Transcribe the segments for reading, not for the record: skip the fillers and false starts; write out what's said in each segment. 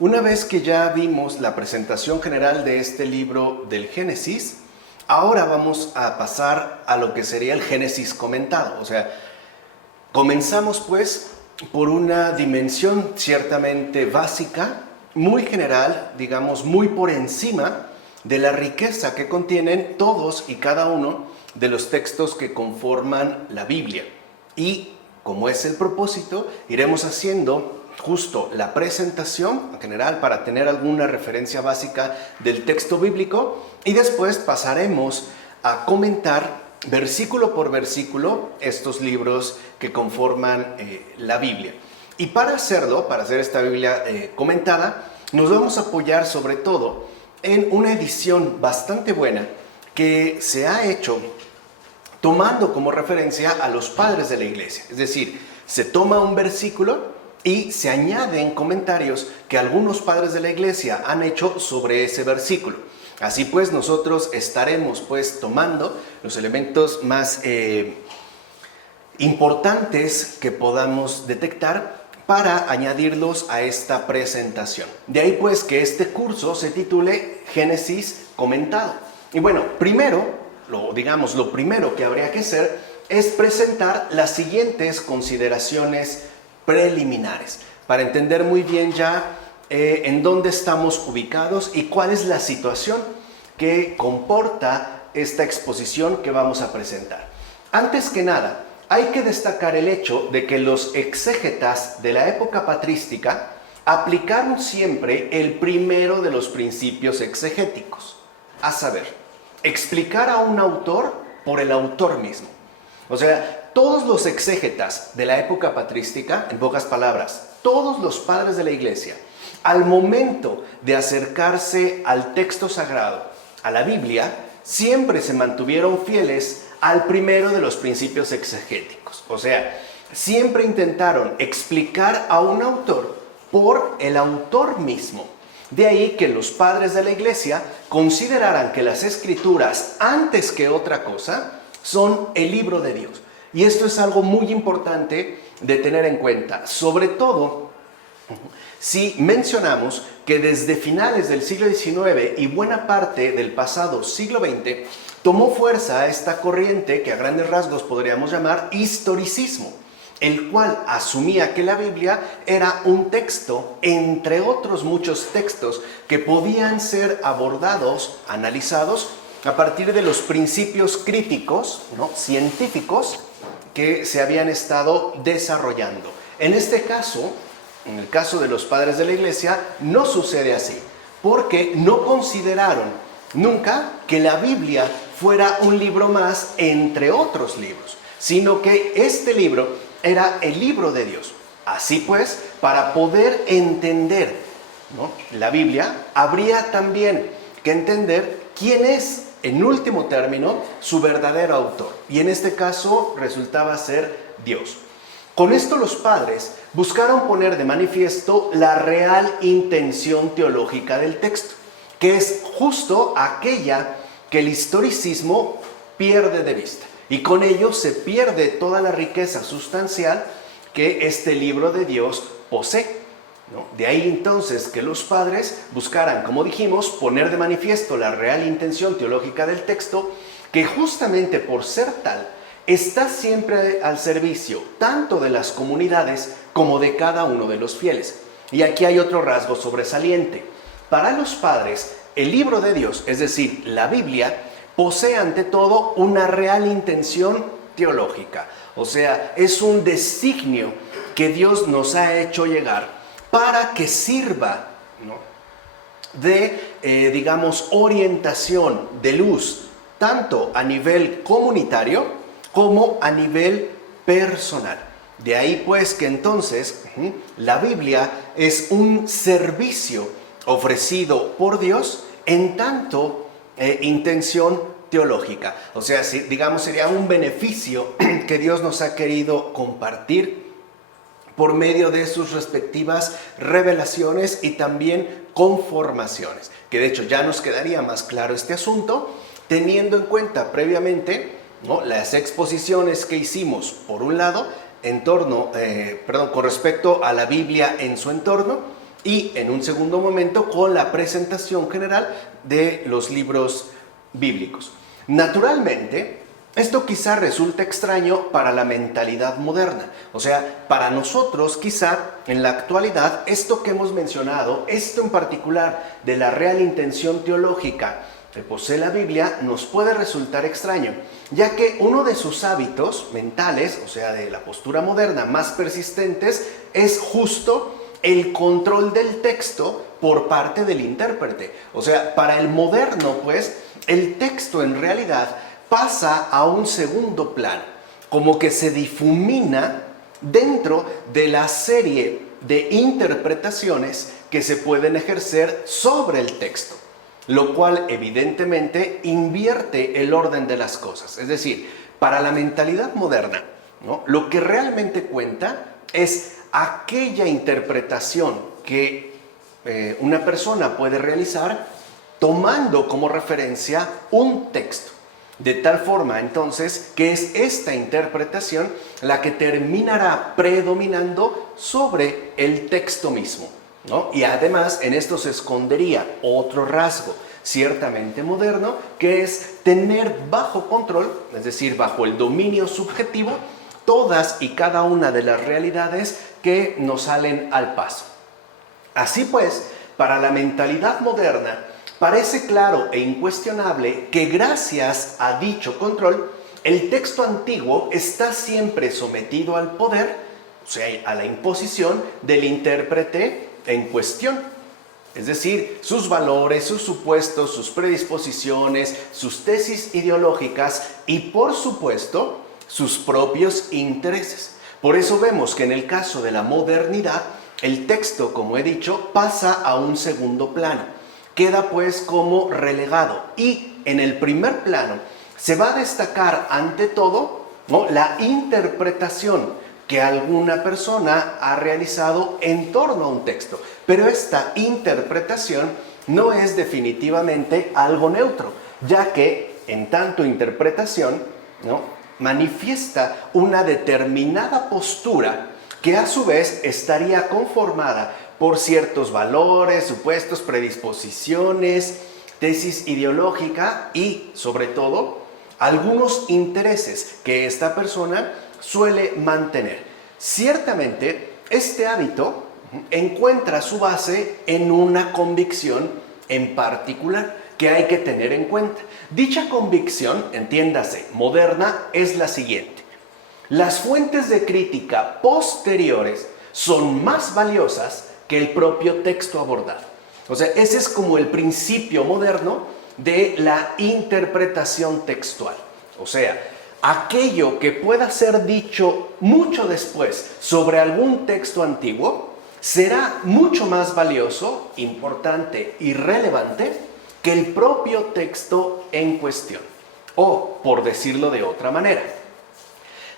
Una vez que ya vimos la presentación general de este libro del Génesis, ahora vamos a pasar a lo que sería el Génesis comentado. O sea, comenzamos pues por una dimensión ciertamente básica, muy general, digamos muy por encima de la riqueza que contienen todos y cada uno de los textos que conforman la Biblia. Y como es el propósito, iremos haciendo justo la presentación en general para tener alguna referencia básica del texto bíblico y después pasaremos a comentar versículo por versículo estos libros que conforman la Biblia. Y para hacerlo, para hacer esta Biblia comentada, nos vamos a apoyar sobre todo en una edición bastante buena que se ha hecho tomando como referencia a los padres de la iglesia. Es decir, se toma un versículo y se añaden comentarios que algunos padres de la iglesia han hecho sobre ese versículo. Así pues, nosotros estaremos pues tomando los elementos más importantes que podamos detectar para añadirlos a esta presentación. De ahí pues que este curso se titule Génesis comentado. Y bueno, primero, lo primero que habría que hacer es presentar las siguientes consideraciones preliminares para entender muy bien ya en dónde estamos ubicados y cuál es la situación que comporta esta exposición que vamos a presentar. Antes que nada, hay que destacar el hecho de que los exégetas de la época patrística aplicaron siempre el primero de los principios exegéticos, a saber, explicar a un autor por el autor mismo. O sea, todos los exégetas de la época patrística, en pocas palabras, todos los padres de la iglesia, al momento de acercarse al texto sagrado, a la Biblia, siempre se mantuvieron fieles al primero de los principios exegéticos. O sea, siempre intentaron explicar a un autor por el autor mismo. De ahí que los padres de la iglesia consideraran que las escrituras, antes que otra cosa, son el libro de Dios. Y esto es algo muy importante de tener en cuenta, sobre todo si mencionamos que desde finales del siglo XIX y buena parte del pasado siglo XX tomó fuerza esta corriente que a grandes rasgos podríamos llamar historicismo, el cual asumía que la Biblia era un texto, entre otros muchos textos, que podían ser abordados, analizados, a partir de los principios críticos, científicos, que se habían estado desarrollando. En este caso, en el caso de los padres de la iglesia, no sucede así, porque no consideraron nunca que la Biblia fuera un libro más entre otros libros, sino que este libro era el libro de Dios. Así pues, para poder entender la Biblia, habría también que entender quién es, en último término, su verdadero autor. Y en este caso resultaba ser Dios. Con esto los padres buscaron poner de manifiesto la real intención teológica del texto, que es justo aquella que el historicismo pierde de vista. Y con ello se pierde toda la riqueza sustancial que este libro de Dios posee. De ahí entonces que los padres buscaran, como dijimos, poner de manifiesto la real intención teológica del texto, que justamente por ser tal, está siempre al servicio tanto de las comunidades como de cada uno de los fieles. Y aquí hay otro rasgo sobresaliente. Para los padres, el libro de Dios, es decir, la Biblia, posee ante todo una real intención teológica. O sea, es un designio que Dios nos ha hecho llegar para que sirva de, orientación, de luz, tanto a nivel comunitario como a nivel personal. De ahí pues que entonces la Biblia es un servicio ofrecido por Dios en tanto intención teológica. O sea, sería un beneficio que Dios nos ha querido compartir por medio de sus respectivas revelaciones y también conformaciones. Que de hecho ya nos quedaría más claro este asunto teniendo en cuenta previamente las exposiciones que hicimos, por un lado, con respecto a la Biblia en su entorno, y en un segundo momento con la presentación general de los libros bíblicos. Naturalmente, esto quizá resulta extraño para la mentalidad moderna. O sea, para nosotros quizá en la actualidad esto que hemos mencionado, esto en particular de la real intención teológica que posee la Biblia, nos puede resultar extraño, ya que uno de sus hábitos mentales, o sea, de la postura moderna más persistentes, es justo el control del texto por parte del intérprete. O sea, para el moderno, pues, el texto en realidad pasa a un segundo plano, como que se difumina dentro de la serie de interpretaciones que se pueden ejercer sobre el texto, lo cual evidentemente invierte el orden de las cosas. Es decir, para la mentalidad moderna, ¿no?, lo que realmente cuenta es aquella interpretación que una persona puede realizar tomando como referencia un texto. De tal forma, entonces, que es esta interpretación la que terminará predominando sobre el texto mismo, ¿no? Y además, en esto se escondería otro rasgo ciertamente moderno, que es tener bajo control, es decir, bajo el dominio subjetivo, todas y cada una de las realidades que nos salen al paso. Así pues, para la mentalidad moderna, parece claro e incuestionable que gracias a dicho control, el texto antiguo está siempre sometido al poder, o sea, a la imposición del intérprete en cuestión. Es decir, sus valores, sus supuestos, sus predisposiciones, sus tesis ideológicas y, por supuesto, sus propios intereses. Por eso vemos que en el caso de la modernidad, el texto, como he dicho, pasa a un segundo plano. Queda pues como relegado y en el primer plano se va a destacar ante todo, ¿no?, la interpretación que alguna persona ha realizado en torno a un texto. Pero esta interpretación no es definitivamente algo neutro, ya que en tanto interpretación, ¿no?, manifiesta una determinada postura que a su vez estaría conformada por ciertos valores, supuestos, predisposiciones, tesis ideológica y, sobre todo, algunos intereses que esta persona suele mantener. Ciertamente, este hábito encuentra su base en una convicción en particular que hay que tener en cuenta. Dicha convicción, entiéndase, moderna, es la siguiente: las fuentes de crítica posteriores son más valiosas que el propio texto abordado. O sea, ese es como el principio moderno de la interpretación textual. O sea, aquello que pueda ser dicho mucho después sobre algún texto antiguo será mucho más valioso, importante y relevante que el propio texto en cuestión. O, por decirlo de otra manera,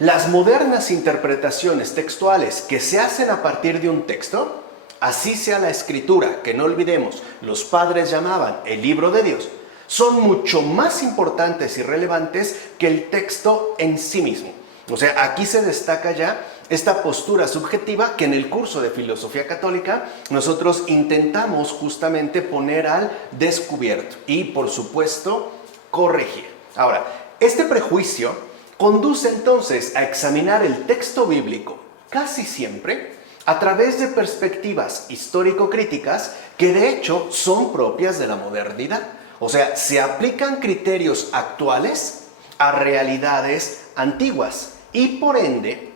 las modernas interpretaciones textuales que se hacen a partir de un texto, así sea la escritura, que no olvidemos, los padres llamaban el libro de Dios, son mucho más importantes y relevantes que el texto en sí mismo. O sea, aquí se destaca ya esta postura subjetiva que en el curso de Filosofía Católica nosotros intentamos justamente poner al descubierto y, por supuesto, corregir. Ahora, este prejuicio conduce entonces a examinar el texto bíblico casi siempre a través de perspectivas histórico-críticas que de hecho son propias de la modernidad. O sea, se aplican criterios actuales a realidades antiguas y por ende,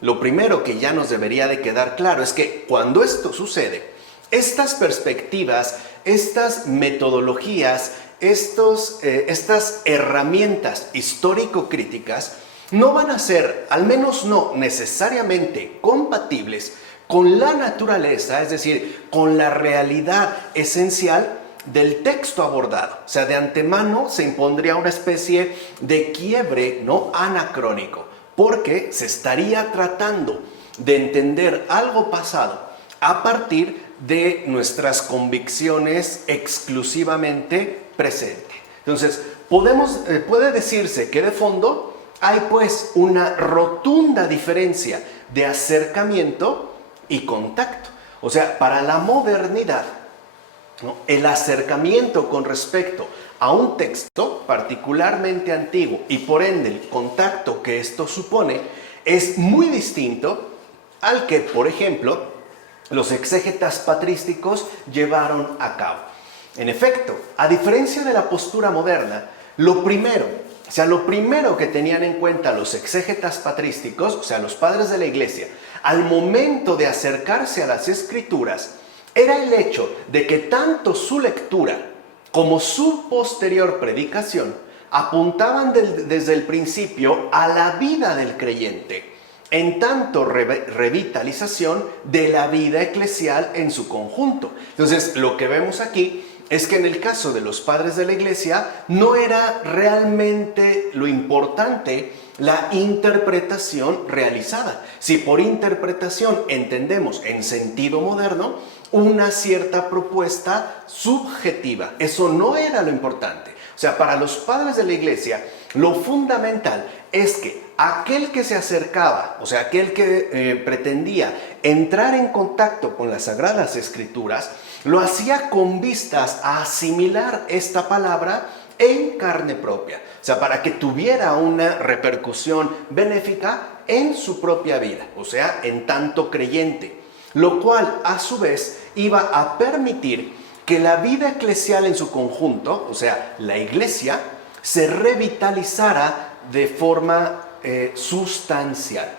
lo primero que ya nos debería de quedar claro es que cuando esto sucede, estas perspectivas, estas metodologías, estas herramientas histórico-críticas no van a ser, al menos no necesariamente, compatibles con la naturaleza, es decir, con la realidad esencial del texto abordado. O sea, de antemano se impondría una especie de quiebre no anacrónico, porque se estaría tratando de entender algo pasado a partir de nuestras convicciones exclusivamente presentes. Entonces, puede decirse que de fondo hay pues una rotunda diferencia de acercamiento y contacto. O sea, para la modernidad, ¿no?, el acercamiento con respecto a un texto particularmente antiguo y por ende el contacto que esto supone es muy distinto al que, por ejemplo, los exégetas patrísticos llevaron a cabo. En efecto, a diferencia de la postura moderna, lo primero que tenían en cuenta los exégetas patrísticos, o sea, los padres de la iglesia, al momento de acercarse a las escrituras, era el hecho de que tanto su lectura como su posterior predicación apuntaban desde el principio a la vida del creyente, en tanto revitalización de la vida eclesial en su conjunto. Entonces, lo que vemos aquí es que en el caso de los padres de la iglesia no era realmente lo importante la interpretación realizada. Si por interpretación entendemos en sentido moderno una cierta propuesta subjetiva, eso no era lo importante. O sea, para los padres de la iglesia, lo fundamental es que aquel que se acercaba, o sea, aquel que pretendía entrar en contacto con las Sagradas Escrituras, lo hacía con vistas a asimilar esta palabra en carne propia. O sea, para que tuviera una repercusión benéfica en su propia vida, o sea, en tanto creyente. Lo cual, a su vez, iba a permitir que la vida eclesial en su conjunto, o sea, la iglesia, se revitalizara de forma sustancial.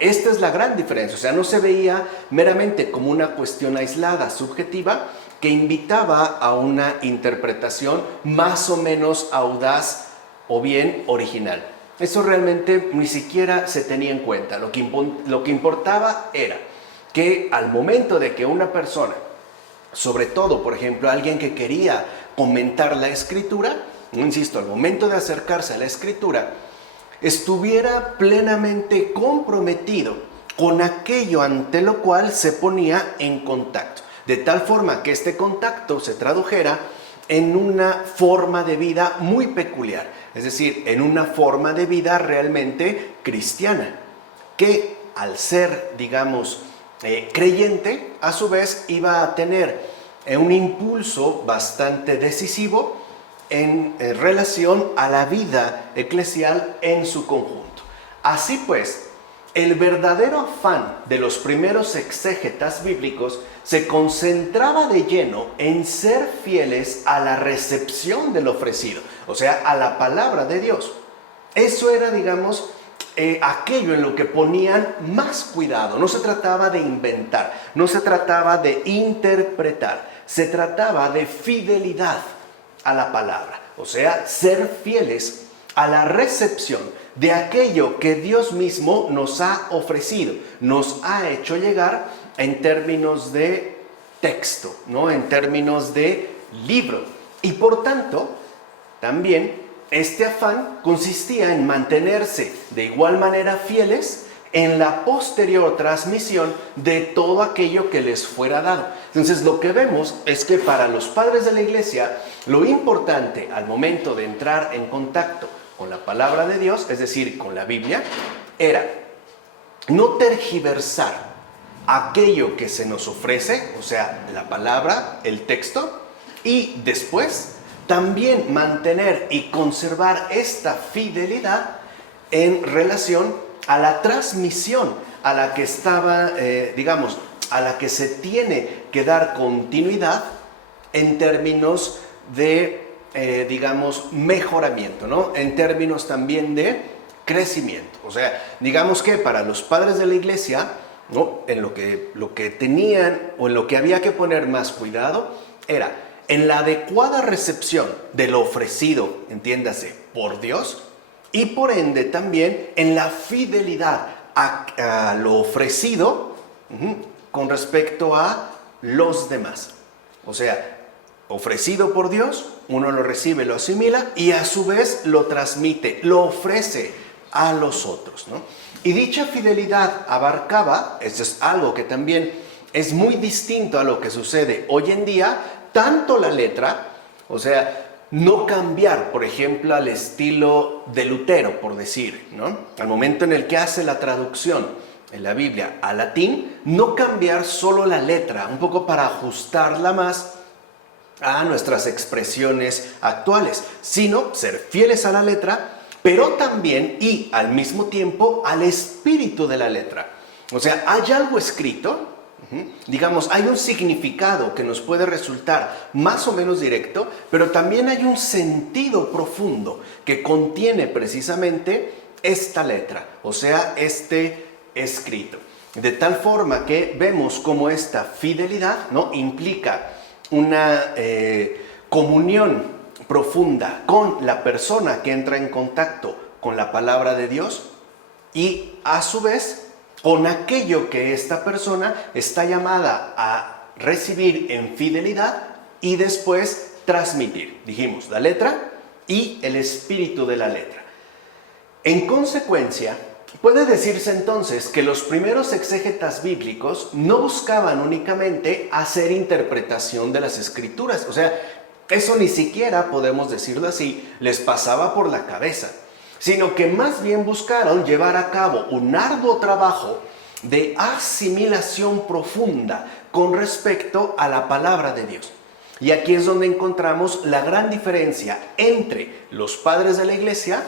Esta es la gran diferencia, o sea, no se veía meramente como una cuestión aislada, subjetiva, que invitaba a una interpretación más o menos audaz o bien original. Eso realmente ni siquiera se tenía en cuenta. Lo que importaba era que al momento de que una persona, sobre todo, por ejemplo, alguien que quería comentar la escritura, insisto, al momento de acercarse a la escritura, estuviera plenamente comprometido con aquello ante lo cual se ponía en contacto, de tal forma que este contacto se tradujera en una forma de vida muy peculiar, es decir, en una forma de vida realmente cristiana, que al ser, digamos, creyente, a su vez iba a tener un impulso bastante decisivo en relación a la vida eclesial en su conjunto. Así pues, el verdadero afán de los primeros exégetas bíblicos se concentraba de lleno en ser fieles a la recepción del ofrecido, o sea, a la palabra de Dios. Eso era, digamos, aquello en lo que ponían más cuidado. No se trataba de inventar, no se trataba de interpretar, se trataba de fidelidad a la palabra, o sea, ser fieles a la recepción de aquello que Dios mismo nos ha ofrecido, nos ha hecho llegar en términos de texto, ¿no?, en términos de libro. Y por tanto, también este afán consistía en mantenerse de igual manera fieles en la posterior transmisión de todo aquello que les fuera dado. Entonces, lo que vemos es que para los padres de la iglesia, lo importante al momento de entrar en contacto con la palabra de Dios, es decir, con la Biblia, era no tergiversar aquello que se nos ofrece, o sea, la palabra, el texto, y después también mantener y conservar esta fidelidad en relación a la transmisión a la que estaba, digamos, a la que se tiene que dar continuidad en términos de, digamos, mejoramiento, ¿no?, en términos también de crecimiento. O sea, digamos que para los padres de la iglesia, ¿no?, en lo que tenían o en lo que había que poner más cuidado era en la adecuada recepción de lo ofrecido, entiéndase, por Dios, y por ende también en la fidelidad a lo ofrecido con respecto a los demás. O sea, ofrecido por Dios, uno lo recibe, lo asimila y a su vez lo transmite, lo ofrece a los otros, ¿no? Y dicha fidelidad abarcaba, esto es algo que también es muy distinto a lo que sucede hoy en día, tanto la letra, o sea, no cambiar, por ejemplo, al estilo de Lutero, por decir, ¿no?, al momento en el que hace la traducción en la Biblia al latín, no cambiar solo la letra, un poco para ajustarla más a nuestras expresiones actuales, sino ser fieles a la letra, pero también y al mismo tiempo al espíritu de la letra. O sea, hay algo escrito, digamos, hay un significado que nos puede resultar más o menos directo, pero también hay un sentido profundo que contiene precisamente esta letra, o sea, este escrito. De tal forma que vemos cómo esta fidelidad, ¿no?, implica una comunión profunda con la persona que entra en contacto con la palabra de Dios y a su vez con aquello que esta persona está llamada a recibir en fidelidad y después transmitir. Dijimos la letra y el espíritu de la letra. En consecuencia, puede decirse entonces que los primeros exégetas bíblicos no buscaban únicamente hacer interpretación de las escrituras. O sea, eso ni siquiera, podemos decirlo así, les pasaba por la cabeza, sino que más bien buscaron llevar a cabo un arduo trabajo de asimilación profunda con respecto a la palabra de Dios. Y aquí es donde encontramos la gran diferencia entre los padres de la iglesia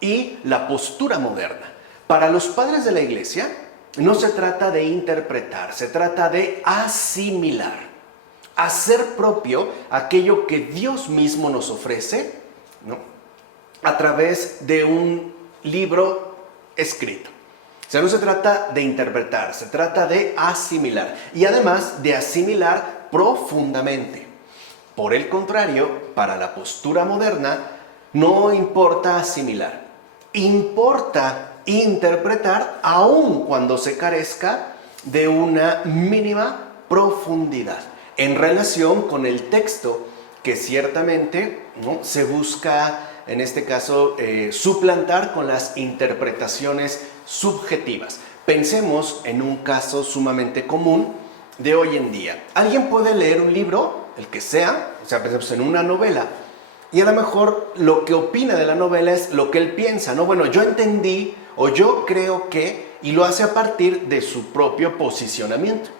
y la postura moderna. Para los padres de la iglesia no se trata de interpretar, se trata de asimilar, hacer propio aquello que Dios mismo nos ofrece, ¿no?, a través de un libro escrito. O sea, no se trata de interpretar, se trata de asimilar y además de asimilar profundamente. Por el contrario, para la postura moderna no importa asimilar, importa interpretar aun cuando se carezca de una mínima profundidad en relación con el texto que ciertamente, ¿no?, se busca, en este caso, suplantar con las interpretaciones subjetivas. Pensemos en un caso sumamente común de hoy en día. Alguien puede leer un libro, el que sea, o sea, pensemos en una novela, y a lo mejor lo que opina de la novela es lo que él piensa, ¿no? Bueno, yo entendí o yo creo que, y lo hace a partir de su propio posicionamiento,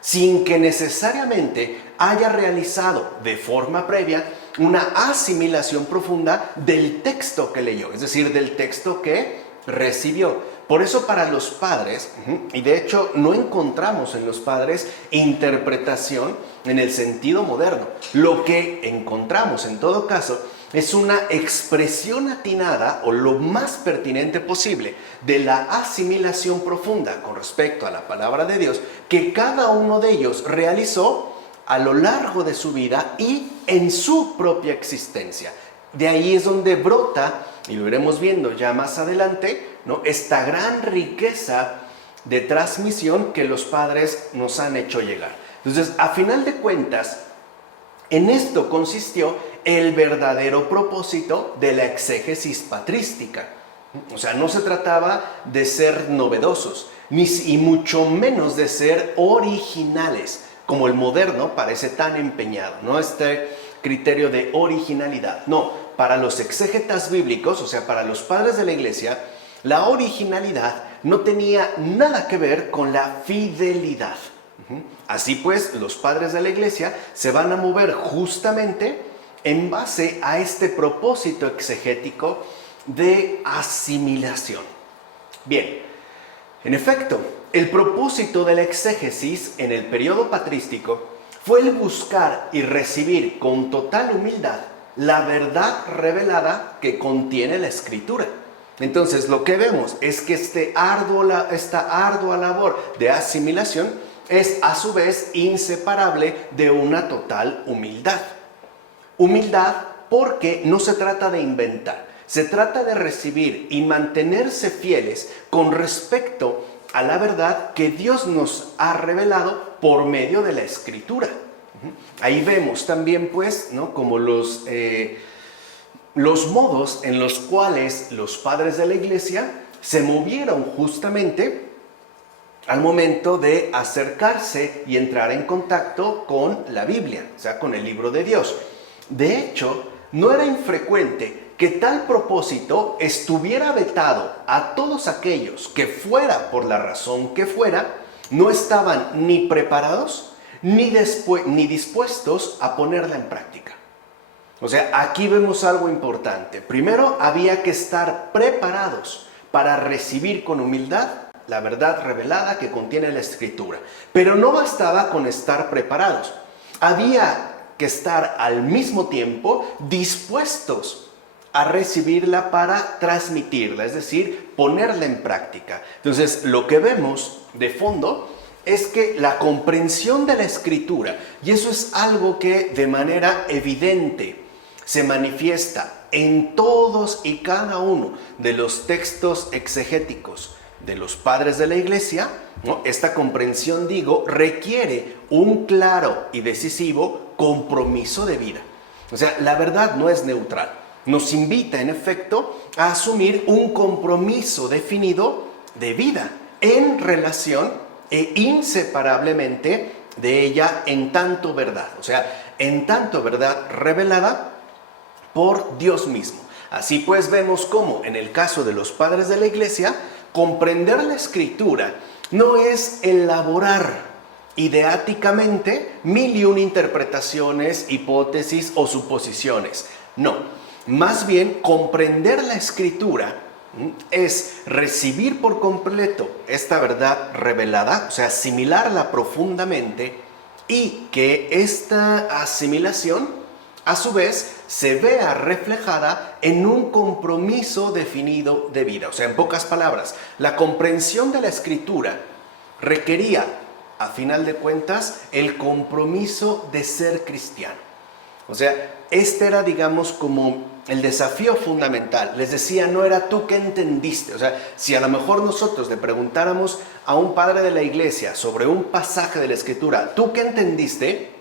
sin que necesariamente haya realizado de forma previa una asimilación profunda del texto que leyó, es decir, del texto que recibió. Por eso para los padres, y de hecho no encontramos en los padres interpretación en el sentido moderno. Lo que encontramos en todo caso es una expresión atinada o lo más pertinente posible de la asimilación profunda con respecto a la palabra de Dios que cada uno de ellos realizó a lo largo de su vida y en su propia existencia. De ahí es donde brota, y lo iremos viendo ya más adelante, ¿no?, esta gran riqueza de transmisión que los padres nos han hecho llegar. Entonces, a final de cuentas, en esto consistió el verdadero propósito de la exégesis patrística. O sea, no se trataba de ser novedosos, y mucho menos de ser originales, como el moderno parece tan empeñado, ¿no? Este criterio de originalidad. No, para los exégetas bíblicos, o sea, para los padres de la iglesia, la originalidad no tenía nada que ver con la fidelidad. Así pues, los padres de la iglesia se van a mover justamente en base a este propósito exegético de asimilación. Bien, en efecto, el propósito de la exégesis en el periodo patrístico fue el buscar y recibir con total humildad la verdad revelada que contiene la Escritura. Entonces, lo que vemos es que esta ardua labor de asimilación es a su vez inseparable de una total humildad. Humildad porque no se trata de inventar, se trata de recibir y mantenerse fieles con respecto a la verdad que Dios nos ha revelado por medio de la Escritura. Ahí vemos también, pues, ¿no?, como los modos en los cuales los padres de la iglesia se movieron justamente al momento de acercarse y entrar en contacto con la Biblia, o sea, con el libro de Dios. De hecho, no era infrecuente que tal propósito estuviera vetado a todos aquellos que, fuera por la razón que fuera, no estaban ni preparados ni dispuestos a ponerla en práctica. O sea, aquí vemos algo importante. Primero, había que estar preparados para recibir con humildad la verdad revelada que contiene la Escritura. Pero no bastaba con estar preparados. Había que estar al mismo tiempo dispuestos a recibirla para transmitirla, es decir, ponerla en práctica. Entonces, lo que vemos de fondo es que la comprensión de la Escritura, y eso es algo que de manera evidente se manifiesta en todos y cada uno de los textos exegéticos de los padres de la Iglesia, ¿no? Esta comprensión, digo, requiere un claro y decisivo compromiso de vida. O sea, la verdad no es neutral. Nos invita, en efecto, a asumir un compromiso definido de vida en relación e inseparablemente de ella en tanto verdad. O sea, en tanto verdad revelada por Dios mismo. Así pues vemos cómo, en el caso de los padres de la Iglesia, comprender la Escritura no es elaborar ideáticamente mil y una interpretaciones, hipótesis o suposiciones. No, más bien comprender la Escritura es recibir por completo esta verdad revelada, o sea, asimilarla profundamente, y que esta asimilación a su vez se vea reflejada en un compromiso definido de vida. O sea, en pocas palabras, la comprensión de la Escritura requería, a final de cuentas, el compromiso de ser cristiano. O sea, este era, digamos, como el desafío fundamental. Les decía, no era tú que entendiste. O sea, si a lo mejor nosotros le preguntáramos a un padre de la iglesia sobre un pasaje de la Escritura, ¿tú qué entendiste?,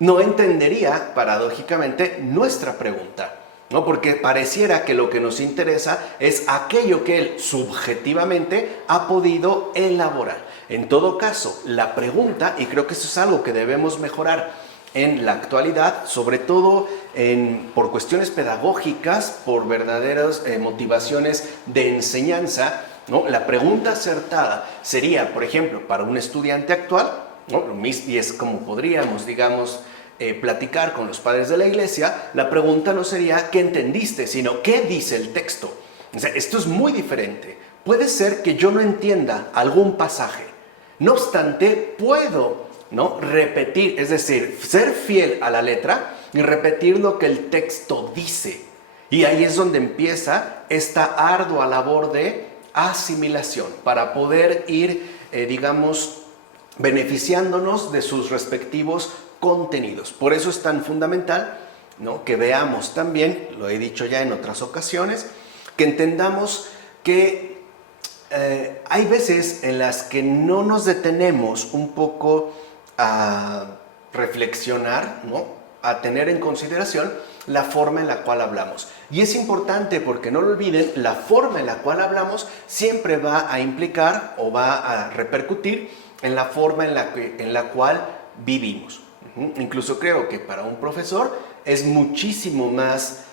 no entendería, paradójicamente, nuestra pregunta, ¿no? Porque pareciera que lo que nos interesa es aquello que él subjetivamente ha podido elaborar. En todo caso, la pregunta, y creo que eso es algo que debemos mejorar en la actualidad, sobre todo por cuestiones pedagógicas, por verdaderas motivaciones de enseñanza, ¿no? La pregunta acertada sería, por ejemplo, para un estudiante actual, ¿no? Y es como podríamos, digamos, platicar con los padres de la iglesia, la pregunta no sería ¿qué entendiste?, sino ¿qué dice el texto? O sea, esto es muy diferente. Puede ser que yo no entienda algún pasaje, no obstante, puedo, ¿no?, repetir, es decir, ser fiel a la letra y repetir lo que el texto dice. Y ahí es donde empieza esta ardua labor de asimilación para poder ir, digamos, beneficiándonos de sus respectivos contenidos. Por eso es tan fundamental, ¿no?, que veamos también, lo he dicho ya en otras ocasiones, que entendamos que hay veces en las que no nos detenemos un poco a reflexionar, ¿no?, a tener en consideración la forma en la cual hablamos. Y es importante porque no lo olviden, la forma en la cual hablamos siempre va a implicar o va a repercutir en la forma en la cual vivimos. Incluso creo que para un profesor es muchísimo más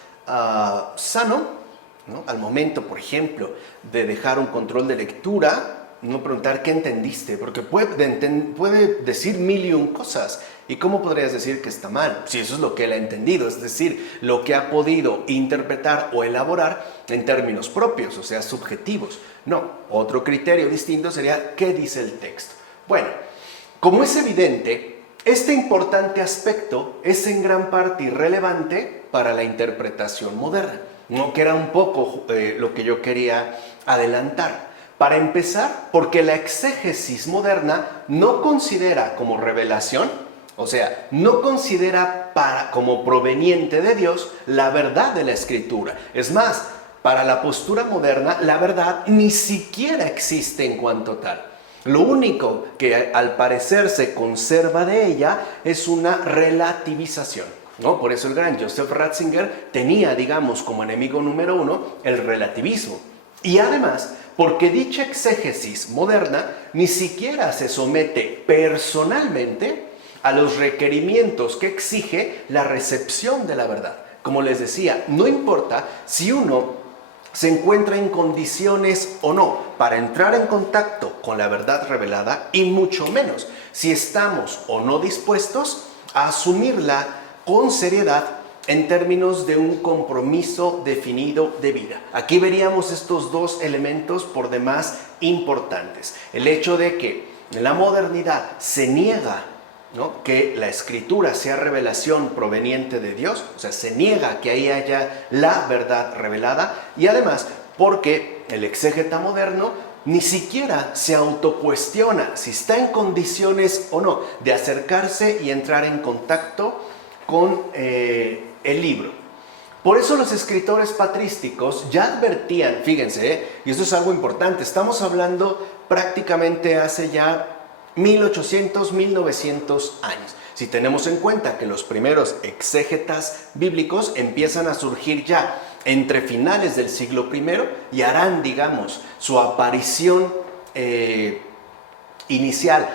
sano, ¿no?, al momento, por ejemplo, de dejar un control de lectura, no preguntar ¿qué entendiste? Porque puede decir mil y un cosas. ¿Y cómo podrías decir que está mal? Si eso es lo que él ha entendido, es decir, lo que ha podido interpretar o elaborar en términos propios, o sea, subjetivos. No, otro criterio distinto sería ¿qué dice el texto? Bueno, como es evidente, este importante aspecto es en gran parte irrelevante para la interpretación moderna, ¿no?, que era un poco lo que yo quería adelantar. Para empezar, porque la exégesis moderna no considera como revelación, o sea, no considera como proveniente de Dios la verdad de la Escritura. Es más, para la postura moderna, la verdad ni siquiera existe en cuanto tal. Lo único que al parecer se conserva de ella es una relativización, ¿no? Por eso el gran Joseph Ratzinger tenía, digamos, como enemigo número uno el relativismo. Y además, porque dicha exégesis moderna ni siquiera se somete personalmente a los requerimientos que exige la recepción de la verdad. como les decía, no importa si uno se encuentra en condiciones o no para entrar en contacto con la verdad revelada, y mucho menos si estamos o no dispuestos a asumirla con seriedad en términos de un compromiso definido de vida. Aquí veríamos estos dos elementos por demás importantes. El hecho de que en la modernidad se niega, ¿no?, que la escritura sea revelación proveniente de Dios, o sea, se niega que ahí haya la verdad revelada, y además porque el exégeta moderno ni siquiera se autocuestiona si está en condiciones o no de acercarse y entrar en contacto con el libro. Por eso los escritores patrísticos ya advertían, fíjense, y esto es algo importante, estamos hablando prácticamente hace ya 1800, 1900 años. Si tenemos en cuenta que los primeros exégetas bíblicos empiezan a surgir ya entre finales del siglo I y harán, digamos, su aparición inicial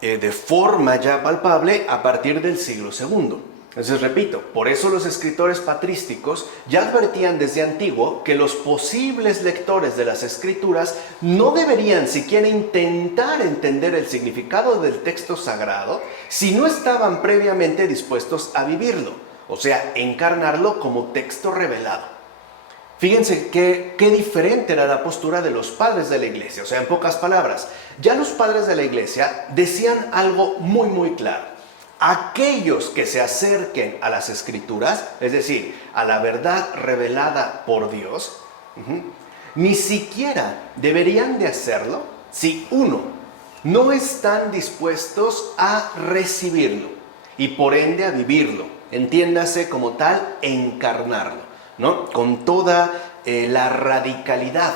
de forma ya palpable a partir del siglo II. Entonces, repito, por eso los escritores patrísticos ya advertían desde antiguo que los posibles lectores de las escrituras no deberían siquiera intentar entender el significado del texto sagrado si no estaban previamente dispuestos a vivirlo, o sea, encarnarlo como texto revelado. Fíjense qué diferente era la postura de los padres de la iglesia. O sea, en pocas palabras, ya los padres de la iglesia decían algo muy, muy claro. Aquellos que se acerquen a las escrituras, es decir, a la verdad revelada por Dios, ni siquiera deberían de hacerlo si, uno, no están dispuestos a recibirlo y por ende a vivirlo. Entiéndase como tal, encarnarlo, ¿no?, con toda la radicalidad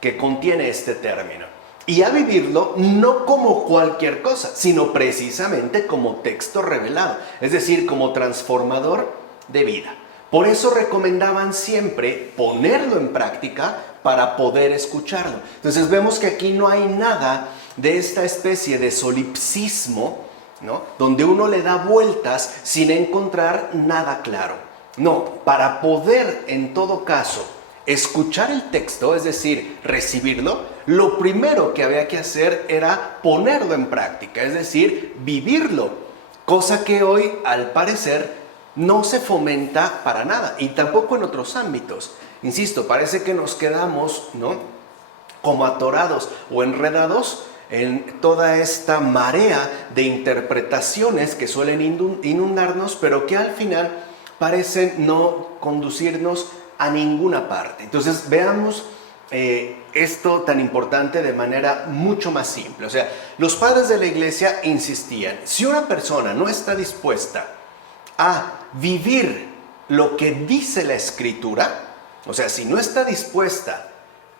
que contiene este término. Y a vivirlo no como cualquier cosa, sino precisamente como texto revelado, es decir, como transformador de vida. Por eso recomendaban siempre ponerlo en práctica para poder escucharlo. Entonces vemos que aquí no hay nada de esta especie de solipsismo, ¿no?, donde uno le da vueltas sin encontrar nada claro. No, para poder en todo caso escuchar el texto, es decir, recibirlo, lo primero que había que hacer era ponerlo en práctica, es decir, vivirlo, cosa que hoy al parecer no se fomenta para nada y tampoco en otros ámbitos. Insisto, parece que nos quedamos, ¿no?, como atorados o enredados en toda esta marea de interpretaciones que suelen inundarnos, pero que al final parecen no conducirnos a ninguna parte. Entonces veamos esto tan importante de manera mucho más simple. O sea, los padres de la iglesia insistían, si una persona no está dispuesta a vivir lo que dice la escritura, o sea, si no está dispuesta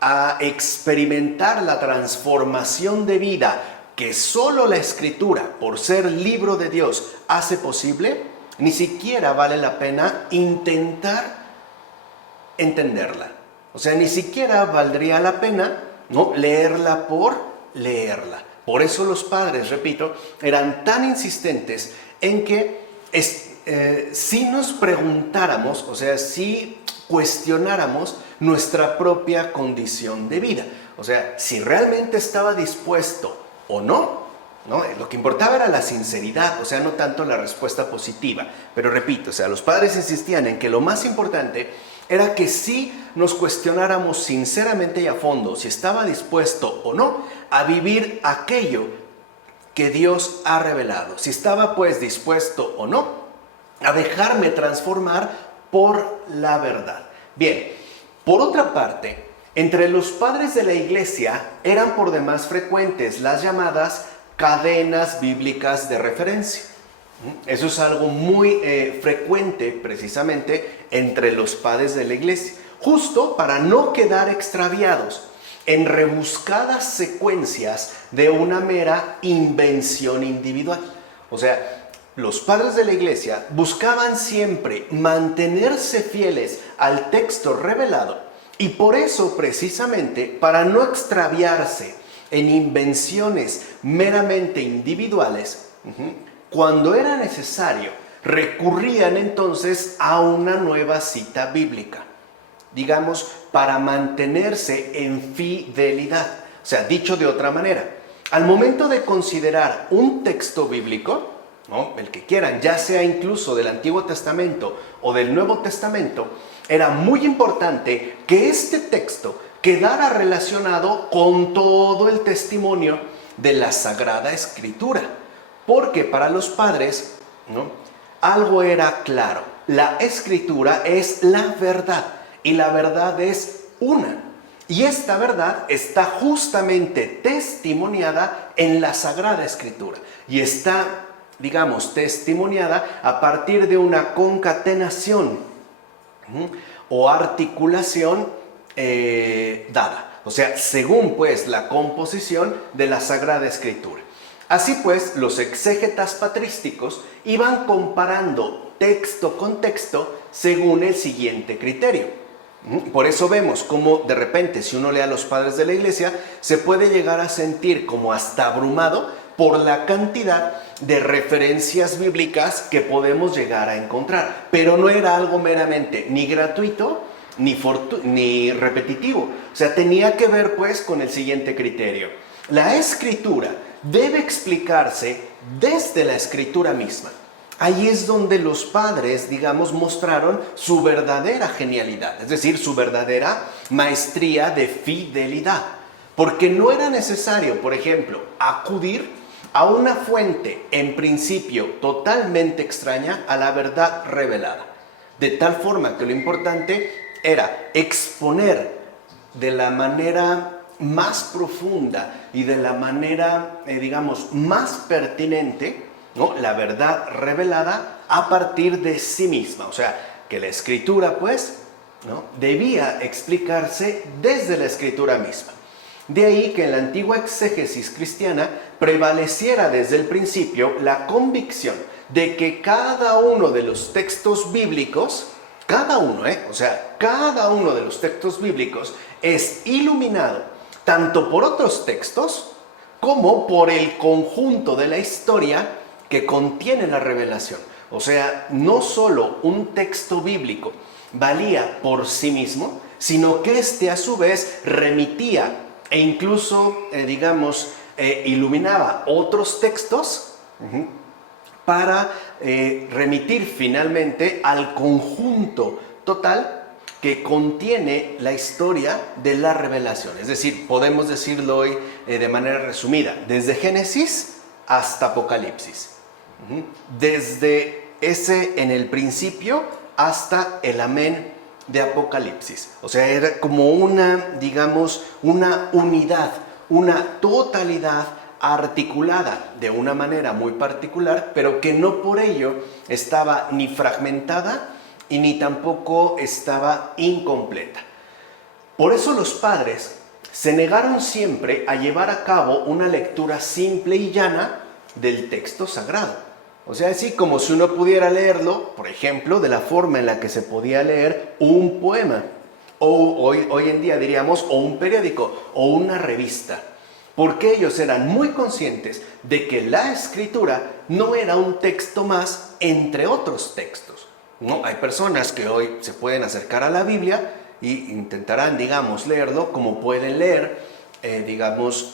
a experimentar la transformación de vida que solo la escritura, por ser libro de Dios, hace posible, ni siquiera vale la pena intentar entenderla. O sea, ni siquiera valdría la pena, ¿no?, leerla por leerla. Por eso los padres, repito, eran tan insistentes en que si nos preguntáramos, o sea, si cuestionáramos nuestra propia condición de vida. O sea, si realmente estaba dispuesto o no, ¿no? Lo que importaba era la sinceridad, o sea, no tanto la respuesta positiva. Pero repito, o sea, los padres insistían en que lo más importante era que sí nos cuestionáramos sinceramente y a fondo si estaba dispuesto o no a vivir aquello que Dios ha revelado. Si estaba pues dispuesto o no a dejarme transformar por la verdad. Bien, por otra parte, entre los padres de la iglesia eran por demás frecuentes las llamadas cadenas bíblicas de referencia. Eso es algo muy frecuente precisamente entre los padres de la iglesia, justo para no quedar extraviados en rebuscadas secuencias de una mera invención individual. O sea, los padres de la iglesia buscaban siempre mantenerse fieles al texto revelado y por eso precisamente para no extraviarse en invenciones meramente individuales, cuando era necesario recurrían entonces a una nueva cita bíblica, digamos, para mantenerse en fidelidad. O sea, dicho de otra manera, al momento de considerar un texto bíblico, ¿no?, el que quieran, ya sea incluso del Antiguo Testamento o del Nuevo Testamento, era muy importante que este texto quedara relacionado con todo el testimonio de la Sagrada Escritura. Porque para los padres, ¿no?, algo era claro: la Escritura es la verdad y la verdad es una. Y esta verdad está justamente testimoniada en la Sagrada Escritura. Y está, digamos, testimoniada a partir de una concatenación o articulación dada. O sea, según pues la composición de la Sagrada Escritura. Así pues, los exégetas patrísticos iban comparando texto con texto según el siguiente criterio. Por eso vemos cómo de repente, si uno lee a los padres de la iglesia, se puede llegar a sentir como hasta abrumado por la cantidad de referencias bíblicas que podemos llegar a encontrar. Pero no era algo meramente ni gratuito ni repetitivo. O sea, tenía que ver pues con el siguiente criterio: la Escritura debe explicarse desde la Escritura misma. Ahí es donde los padres, digamos, mostraron su verdadera genialidad, es decir, su verdadera maestría de fidelidad. Porque no era necesario, por ejemplo, acudir a una fuente en principio totalmente extraña a la verdad revelada. De tal forma que lo importante era exponer de la manera más profunda y de la manera, digamos, más pertinente, ¿no?, la verdad revelada a partir de sí misma. O sea, que la Escritura, pues, ¿no?, debía explicarse desde la Escritura misma. De ahí que en la antigua exégesis cristiana prevaleciera desde el principio la convicción de que cada uno de los textos bíblicos, cada uno de los textos bíblicos es iluminado tanto por otros textos como por el conjunto de la historia que contiene la revelación. O sea, no solo un texto bíblico valía por sí mismo, sino que éste a su vez remitía e incluso, iluminaba otros textos para remitir finalmente al conjunto total que contiene la historia de la revelación. Es decir, podemos decirlo hoy de manera resumida, desde Génesis hasta Apocalipsis. Desde ese en el principio hasta el amén de Apocalipsis. O sea, era como una unidad, una totalidad articulada de una manera muy particular, pero que no por ello estaba ni fragmentada y ni tampoco estaba incompleta. Por eso los padres se negaron siempre a llevar a cabo una lectura simple y llana del texto sagrado. O sea, así como si uno pudiera leerlo, por ejemplo, de la forma en la que se podía leer un poema, o hoy en día diríamos, o un periódico, o una revista. Porque ellos eran muy conscientes de que la Escritura no era un texto más entre otros textos. No, hay personas que hoy se pueden acercar a la Biblia e intentarán, leerlo como pueden leer,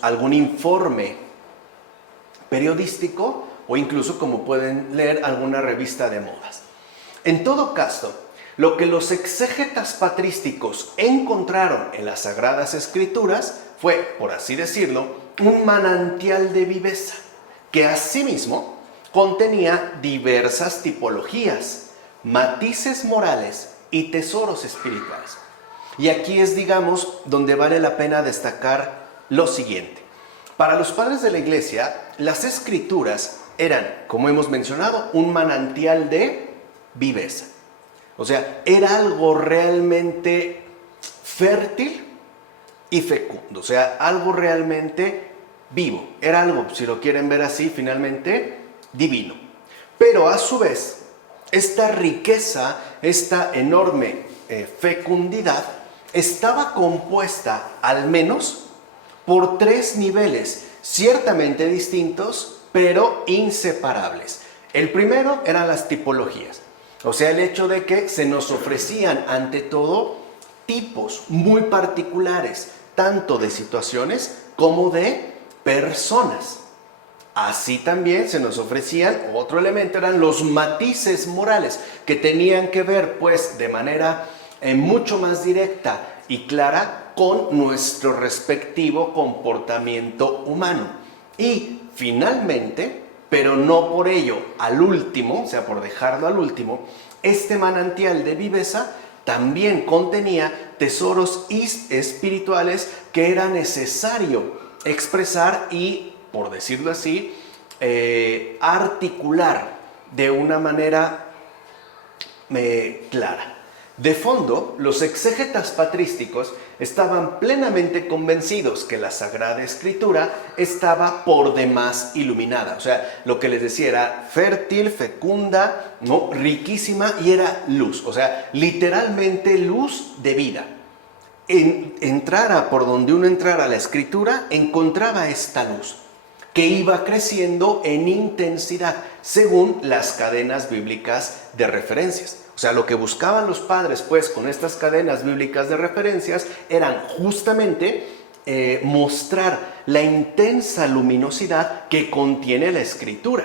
algún informe periodístico o incluso como pueden leer alguna revista de modas. En todo caso, lo que los exégetas patrísticos encontraron en las Sagradas Escrituras fue, por así decirlo, un manantial de viveza, que asimismo contenía diversas tipologías, matices morales y tesoros espirituales. Y aquí es, donde vale la pena destacar lo siguiente. Para los padres de la Iglesia, las Escrituras eran, como hemos mencionado, un manantial de viveza. O sea, era algo realmente fértil y fecundo. O sea, algo realmente vivo. Era algo, si lo quieren ver así, finalmente divino. Pero a su vez, esta riqueza, esta enorme fecundidad, estaba compuesta al menos por 3 niveles, ciertamente distintos, pero inseparables. El primero eran las tipologías, o sea, el hecho de que se nos ofrecían ante todo tipos muy particulares, tanto de situaciones como de personas. Así también se nos ofrecían, otro elemento eran los matices morales, que tenían que ver pues de manera mucho más directa y clara con nuestro respectivo comportamiento humano. Y finalmente, pero no por ello al último, o sea, por dejarlo al último, este manantial de viveza también contenía tesoros espirituales que era necesario expresar y, por decirlo así, articular de una manera clara. De fondo, los exégetas patrísticos estaban plenamente convencidos que la Sagrada Escritura estaba por demás iluminada. O sea, lo que les decía era fértil, fecunda, ¿no? Riquísima y era luz. O sea, literalmente luz de vida. Entrara por donde uno entrara a la Escritura, encontraba esta luz que iba creciendo en intensidad según las cadenas bíblicas de referencias. O sea, lo que buscaban los padres, pues, con estas cadenas bíblicas de referencias, eran justamente mostrar la intensa luminosidad que contiene la Escritura.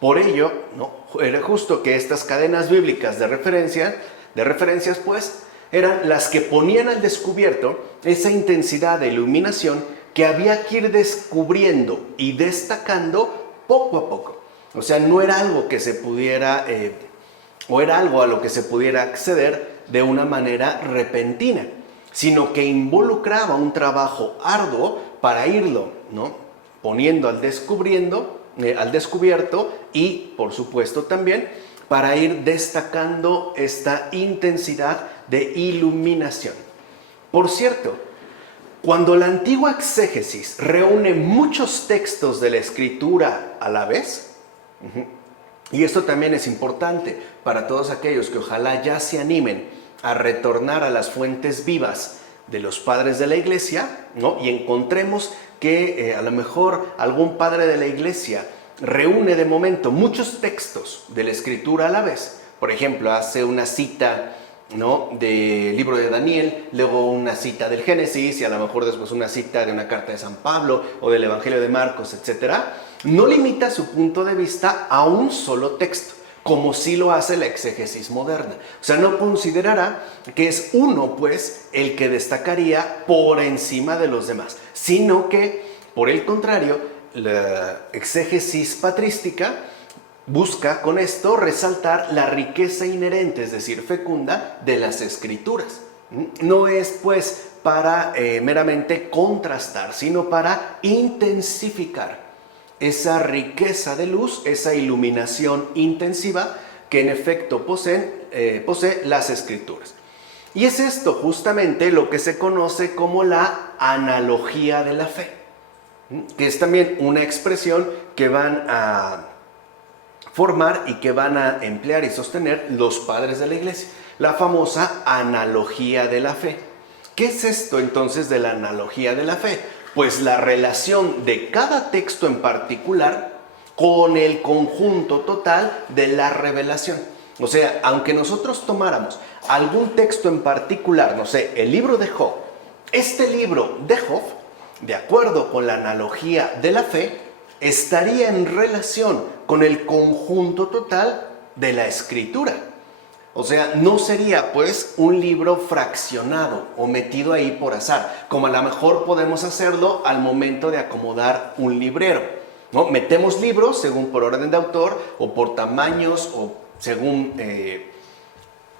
Por ello, ¿no?, era justo que estas cadenas bíblicas de referencias, pues, eran las que ponían al descubierto esa intensidad de iluminación que había que ir descubriendo y destacando poco a poco. O sea, no era algo que se pudiera... o era algo a lo que se pudiera acceder de una manera repentina, sino que involucraba un trabajo arduo para irlo, ¿no?, poniendo al descubierto y, por supuesto, también para ir destacando esta intensidad de iluminación. Por cierto, cuando la antigua exégesis reúne muchos textos de la Escritura a la vez, y esto también es importante para todos aquellos que ojalá ya se animen a retornar a las fuentes vivas de los padres de la iglesia, ¿no?, y encontremos que a lo mejor algún padre de la iglesia reúne de momento muchos textos de la Escritura a la vez. Por ejemplo, hace una cita, ¿no?, del libro de Daniel, luego una cita del Génesis y a lo mejor después una cita de una carta de San Pablo o del Evangelio de Marcos, etc. No limita su punto de vista a un solo texto, como sí lo hace la exégesis moderna. O sea, no considerará que es uno, pues, el que destacaría por encima de los demás, sino que, por el contrario, la exégesis patrística busca con esto resaltar la riqueza inherente, es decir, fecunda, de las Escrituras. No es, pues, para meramente contrastar, sino para intensificar esa riqueza de luz, esa iluminación intensiva que en efecto posee las Escrituras. Y es esto justamente lo que se conoce como la analogía de la fe, que es también una expresión que van a formar y que van a emplear y sostener los padres de la iglesia, la famosa analogía de la fe. ¿Qué es esto entonces de la analogía de la fe? Pues la relación de cada texto en particular con el conjunto total de la revelación. O sea, aunque nosotros tomáramos algún texto en particular, no sé, el libro de Job, este libro de Job, de acuerdo con la analogía de la fe, estaría en relación con el conjunto total de la Escritura. O sea, no sería pues un libro fraccionado o metido ahí por azar, como a lo mejor podemos hacerlo al momento de acomodar un librero, ¿no? Metemos libros según por orden de autor o por tamaños o según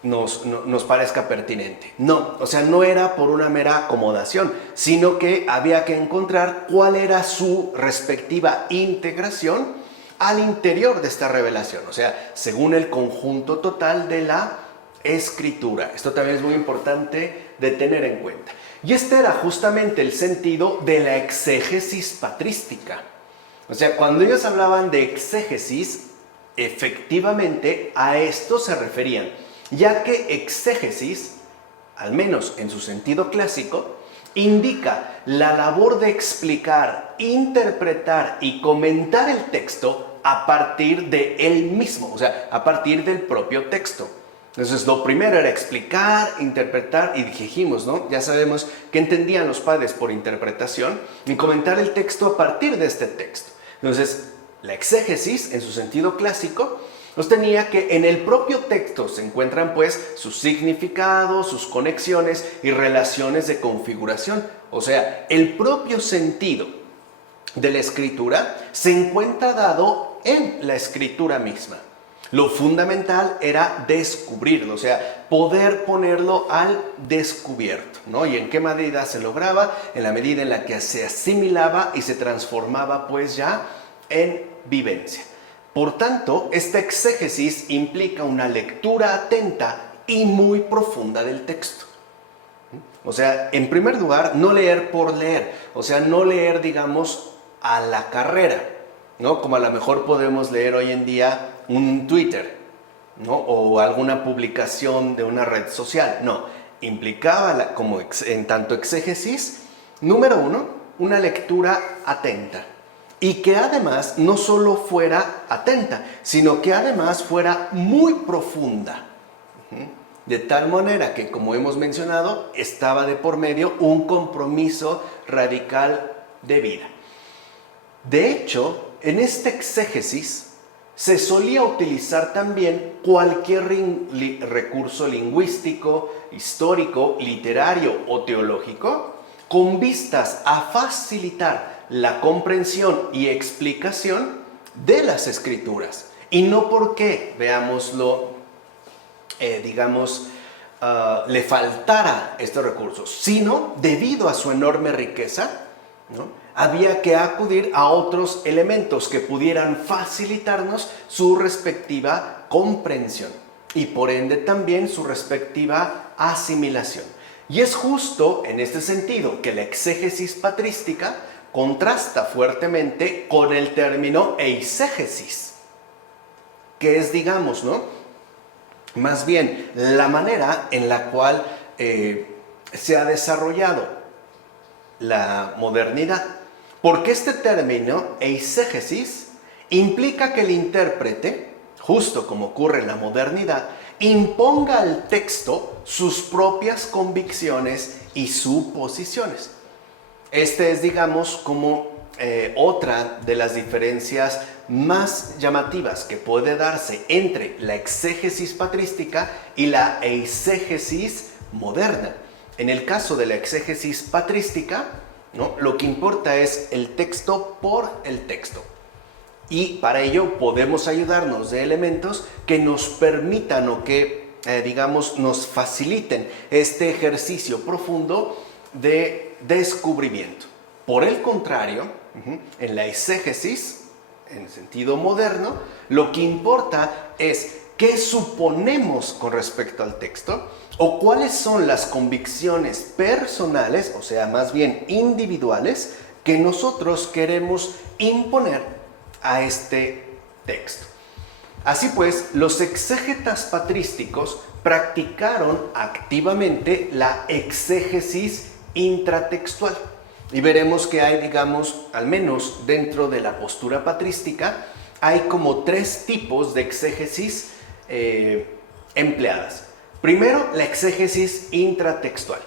nos parezca pertinente. No, o sea, no era por una mera acomodación, sino que había que encontrar cuál era su respectiva integración al interior de esta revelación, o sea, según el conjunto total de la Escritura. Esto también es muy importante de tener en cuenta. Y este era justamente el sentido de la exégesis patrística. O sea, cuando ellos hablaban de exégesis, efectivamente a esto se referían, ya que exégesis, al menos en su sentido clásico, indica la labor de explicar, interpretar y comentar el texto a partir de él mismo, o sea, a partir del propio texto. Entonces, lo primero era explicar, interpretar, y dijimos, ¿no? Ya sabemos qué entendían los padres por interpretación, y comentar el texto a partir de este texto. Entonces, la exégesis, en su sentido clásico, sostenía que en el propio texto se encuentran pues sus significados, sus conexiones y relaciones de configuración. O sea, el propio sentido de la escritura se encuentra dado en la escritura misma. Lo fundamental era descubrirlo, o sea, poder ponerlo al descubierto, ¿no? ¿Y en qué medida se lograba? En la medida en la que se asimilaba y se transformaba pues ya en vivencia. Por tanto, esta exégesis implica una lectura atenta y muy profunda del texto. O sea, en primer lugar, no leer por leer, o sea, no leer, digamos, a la carrera, ¿no? Como a lo mejor podemos leer hoy en día un Twitter, ¿no? O alguna publicación de una red social. No, implicaba como en tanto exégesis, número uno, una lectura atenta. Y que además no solo fuera atenta, sino que además fuera muy profunda. De tal manera que, como hemos mencionado, estaba de por medio un compromiso radical de vida. De hecho, en esta exégesis se solía utilizar también cualquier recurso lingüístico, histórico, literario o teológico con vistas a facilitar la comprensión y explicación de las escrituras. Y no porque, veámoslo, le faltara estos recursos, sino debido a su enorme riqueza, ¿no? Había que acudir a otros elementos que pudieran facilitarnos su respectiva comprensión y por ende también su respectiva asimilación. Y es justo en este sentido que la exégesis patrística contrasta fuertemente con el término eisegesis, que es, digamos, ¿no? Más bien la manera en la cual se ha desarrollado la modernidad. Porque este término, eisegesis, implica que el intérprete, justo como ocurre en la modernidad, imponga al texto sus propias convicciones y suposiciones. Este es, digamos, como otra de las diferencias más llamativas que puede darse entre la exégesis patrística y la eisegesis moderna. En el caso de la exégesis patrística, ¿no? Lo que importa es el texto por el texto. Y para ello podemos ayudarnos de elementos que nos permitan o que, nos faciliten este ejercicio profundo de descubrimiento. Por el contrario, en la exégesis, en sentido moderno, lo que importa es qué suponemos con respecto al texto o cuáles son las convicciones personales, o sea, más bien individuales, que nosotros queremos imponer a este texto. Así pues, los exégetas patrísticos practicaron activamente la exégesis intratextual. Y veremos que hay, al menos dentro de la postura patrística, hay como tres tipos de exégesis empleadas. Primero, la exégesis intratextual,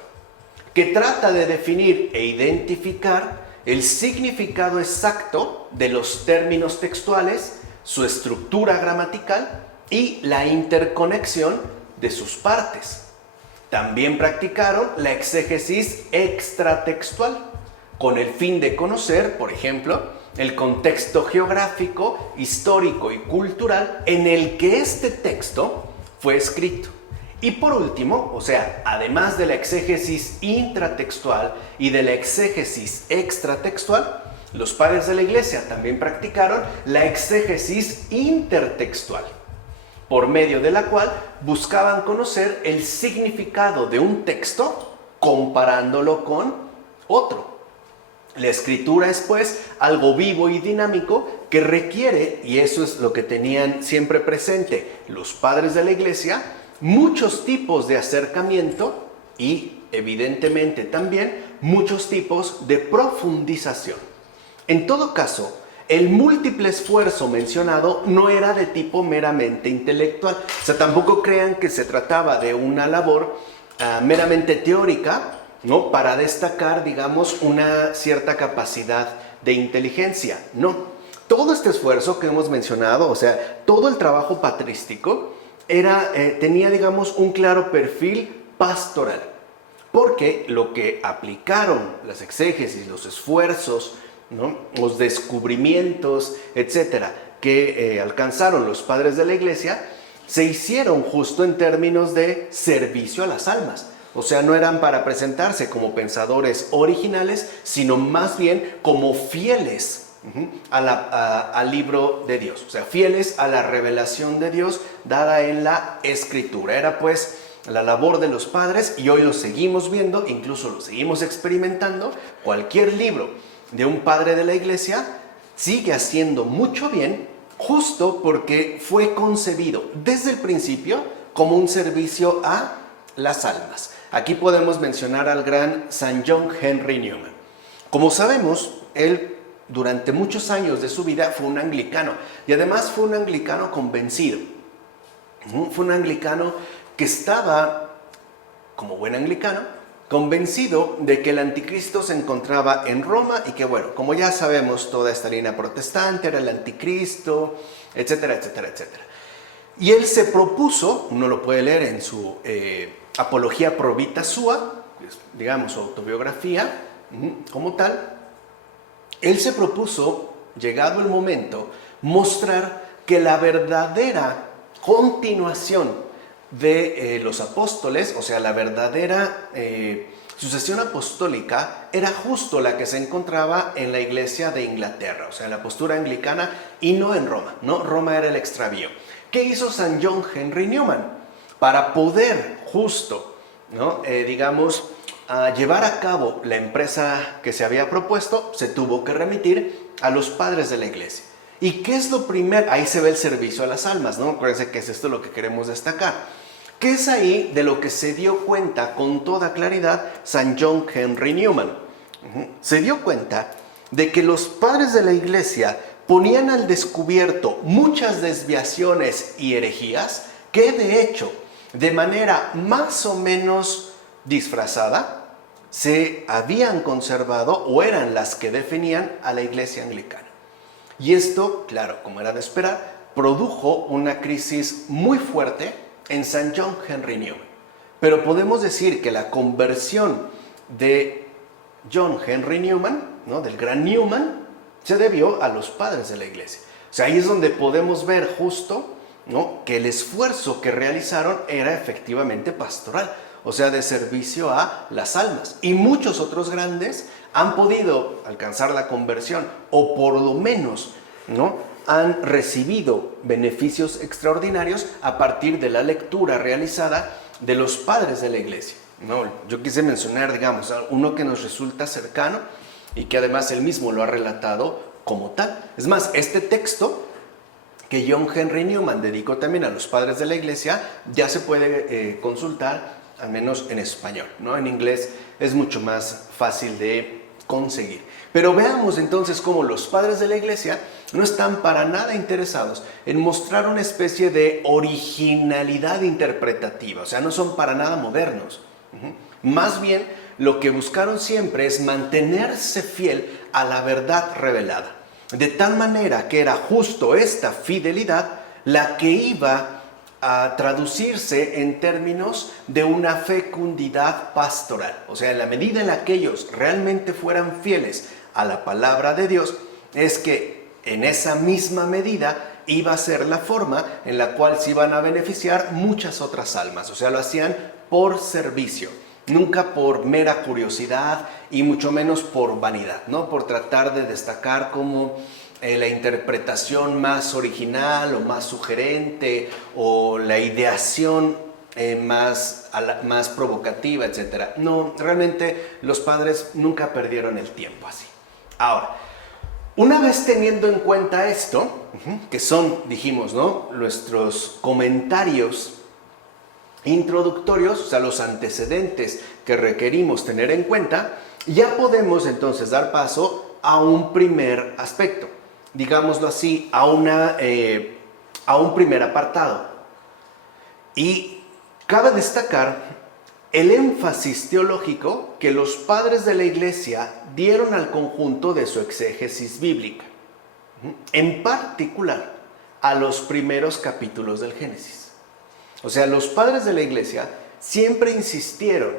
que trata de definir e identificar el significado exacto de los términos textuales, su estructura gramatical y la interconexión de sus partes. También practicaron la exégesis extratextual, con el fin de conocer, por ejemplo, el contexto geográfico, histórico y cultural en el que este texto fue escrito. Y por último, o sea, además de la exégesis intratextual y de la exégesis extratextual, los padres de la Iglesia también practicaron la exégesis intertextual, por medio de la cual buscaban conocer el significado de un texto comparándolo con otro. La escritura es, pues, algo vivo y dinámico que requiere, y eso es lo que tenían siempre presente los padres de la Iglesia, muchos tipos de acercamiento y, evidentemente, también muchos tipos de profundización. En todo caso, el múltiple esfuerzo mencionado no era de tipo meramente intelectual. O sea, tampoco crean que se trataba de una labor meramente teórica, ¿no? Para destacar, digamos, una cierta capacidad de inteligencia. No. Todo este esfuerzo que hemos mencionado, o sea, todo el trabajo patrístico, tenía, digamos, un claro perfil pastoral. Porque lo que aplicaron las exégesis, los esfuerzos, ¿no? Los descubrimientos, etcétera, que alcanzaron los padres de la iglesia, se hicieron justo en términos de servicio a las almas. O sea, no eran para presentarse como pensadores originales, sino más bien como fieles al libro de Dios. O sea, fieles a la revelación de Dios dada en la Escritura. Era pues la labor de los padres, y hoy lo seguimos viendo, incluso lo seguimos experimentando. Cualquier libro de un padre de la iglesia sigue haciendo mucho bien, justo porque fue concebido desde el principio como un servicio a las almas. Aquí podemos mencionar al gran San John Henry Newman. Como sabemos, él durante muchos años de su vida fue un anglicano, y además fue un anglicano convencido. Fue un anglicano que estaba, como buen anglicano, convencido de que el anticristo se encontraba en Roma, y que, bueno, como ya sabemos, toda esta línea protestante era el anticristo, etcétera, etcétera, etcétera. Y él se propuso, uno lo puede leer en su Apología Pro Vita Sua, digamos su autobiografía como tal, él se propuso, llegado el momento, mostrar que la verdadera continuación de los apóstoles, o sea, la verdadera sucesión apostólica, era justo la que se encontraba en la iglesia de Inglaterra, o sea, la postura anglicana, y no en Roma, ¿no? Roma era el extravío. ¿Qué hizo San John Henry Newman? Para poder justo, ¿no? Llevar a cabo la empresa que se había propuesto, se tuvo que remitir a los padres de la iglesia. ¿Y qué es lo primero? Ahí se ve el servicio a las almas, ¿no? Acuérdense que es esto lo que queremos destacar. ¿Qué es ahí de lo que se dio cuenta con toda claridad San John Henry Newman? Se dio cuenta de que los padres de la iglesia ponían al descubierto muchas desviaciones y herejías que, de hecho, de manera más o menos disfrazada, se habían conservado o eran las que definían a la iglesia anglicana. Y esto, claro, como era de esperar, produjo una crisis muy fuerte en San John Henry Newman. Pero podemos decir que la conversión de John Henry Newman, ¿no? Del gran Newman, se debió a los padres de la iglesia. O sea, ahí es donde podemos ver justo, ¿no? Que el esfuerzo que realizaron era efectivamente pastoral, o sea, de servicio a las almas. Y muchos otros grandes han podido alcanzar la conversión, o por lo menos, ¿no? Han recibido beneficios extraordinarios a partir de la lectura realizada de los padres de la iglesia, ¿no? Yo quise mencionar, digamos, uno que nos resulta cercano y que además él mismo lo ha relatado como tal. Es más, este texto que John Henry Newman dedicó también a los padres de la iglesia ya se puede consultar, al menos en español, ¿no? En inglés es mucho más fácil de conseguir. Pero veamos entonces cómo los padres de la iglesia no están para nada interesados en mostrar una especie de originalidad interpretativa, o sea, no son para nada modernos. Más bien, lo que buscaron siempre es mantenerse fiel a la verdad revelada, de tal manera que era justo esta fidelidad la que iba a traducirse en términos de una fecundidad pastoral. O sea, en la medida en la que ellos realmente fueran fieles a la palabra de Dios, es que en esa misma medida iba a ser la forma en la cual se iban a beneficiar muchas otras almas. O sea, lo hacían por servicio, nunca por mera curiosidad y mucho menos por vanidad, ¿no? Por tratar de destacar como la interpretación más original o más sugerente o la ideación más provocativa, etc. No, realmente los padres nunca perdieron el tiempo así. Ahora, una vez teniendo en cuenta esto, que son, dijimos, ¿no?, nuestros comentarios introductorios, o sea, los antecedentes que requerimos tener en cuenta, ya podemos entonces dar paso a un primer aspecto. digámoslo así, a un primer apartado. Y cabe destacar el énfasis teológico que los padres de la Iglesia dieron al conjunto de su exégesis bíblica, en particular a los primeros capítulos del Génesis. O sea, los padres de la Iglesia siempre insistieron,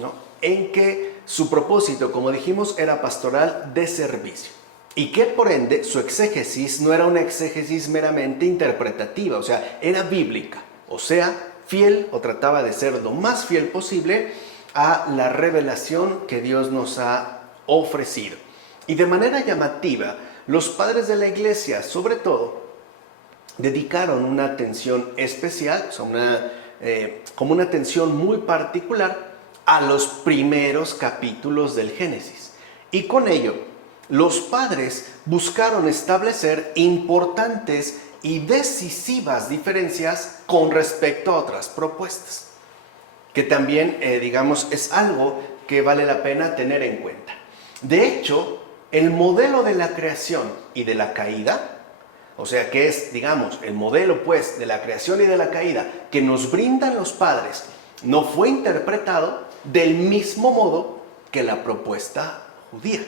¿no?, en que su propósito, como dijimos, era pastoral de servicio. Y que por ende su exégesis no era una exégesis meramente interpretativa, o sea, era bíblica, o sea, fiel, o trataba de ser lo más fiel posible a la revelación que Dios nos ha ofrecido. Y de manera llamativa, los padres de la Iglesia, sobre todo, dedicaron una atención especial, o sea, como una atención muy particular a los primeros capítulos del Génesis. Y con ello, los padres buscaron establecer importantes y decisivas diferencias con respecto a otras propuestas, que también, digamos, es algo que vale la pena tener en cuenta. De hecho, el modelo de la creación y de la caída, o sea, que es, digamos, el modelo, pues, de la creación y de la caída que nos brindan los padres, no fue interpretado del mismo modo que la propuesta judía.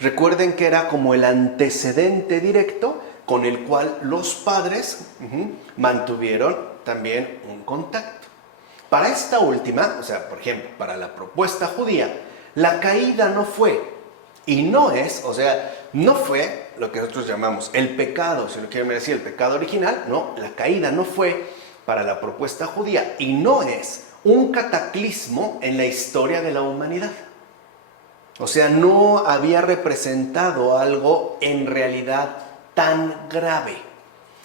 Recuerden que era como el antecedente directo con el cual los padres mantuvieron también un contacto. Para esta última, o sea, por ejemplo, para la propuesta judía, la caída no fue y no es, o sea, no fue lo que nosotros llamamos el pecado, si lo quieren decir, el pecado original. No, la caída no fue para la propuesta judía y no es un cataclismo en la historia de la humanidad. O sea, no había representado algo en realidad tan grave.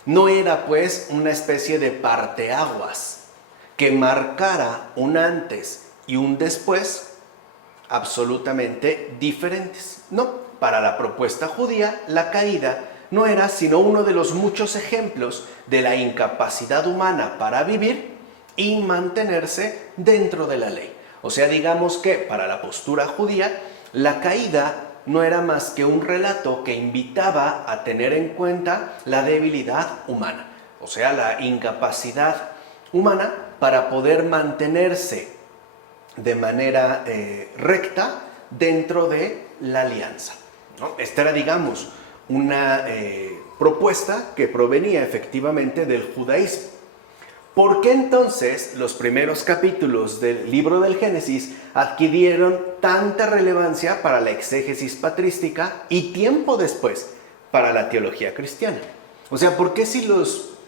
No era pues una especie de parteaguas que marcara un antes y un después absolutamente diferentes. No, para la propuesta judía, la caída no era sino uno de los muchos ejemplos de la incapacidad humana para vivir y mantenerse dentro de la ley. O sea, digamos que para la postura judía, la caída no era más que un relato que invitaba a tener en cuenta la debilidad humana, o sea, la incapacidad humana para poder mantenerse de manera recta dentro de la alianza, ¿no? Esta era, digamos, una propuesta que provenía efectivamente del judaísmo. ¿Por qué entonces los primeros capítulos del libro del Génesis adquirieron tanta relevancia para la exégesis patrística y tiempo después para la teología cristiana? O sea, ¿por qué si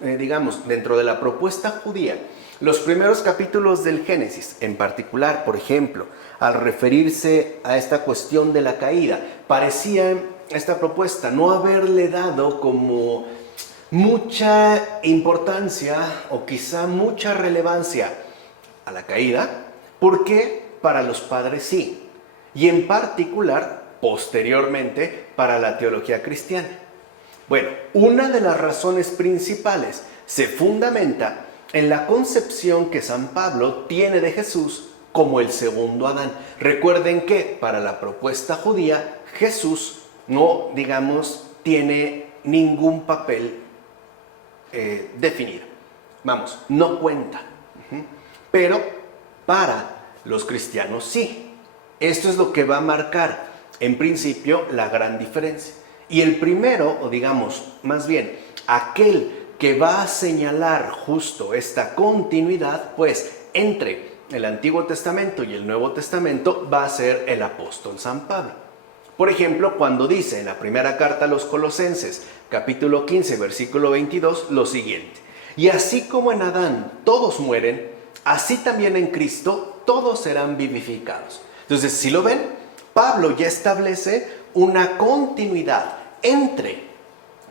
digamos, dentro de la propuesta judía, los primeros capítulos del Génesis, en particular, por ejemplo, al referirse a esta cuestión de la caída, parecía esta propuesta no haberle dado como mucha importancia o quizá mucha relevancia a la caída? Porque para los padres sí, y en particular, posteriormente, para la teología cristiana. Bueno, una de las razones principales se fundamenta en la concepción que San Pablo tiene de Jesús como el segundo Adán. Recuerden que para la propuesta judía, Jesús no, digamos, tiene ningún papel definido. Vamos, no cuenta. Pero para los cristianos sí. Esto es lo que va a marcar, en principio, la gran diferencia. Y el primero, o digamos, más bien, aquel que va a señalar justo esta continuidad, pues, entre el Antiguo Testamento y el Nuevo Testamento, va a ser el apóstol San Pablo. Por ejemplo, cuando dice en la primera carta a los Colosenses, capítulo 15, versículo 22, lo siguiente: y así como en Adán todos mueren, así también en Cristo todos serán vivificados. Entonces, si lo ven, Pablo ya establece una continuidad entre,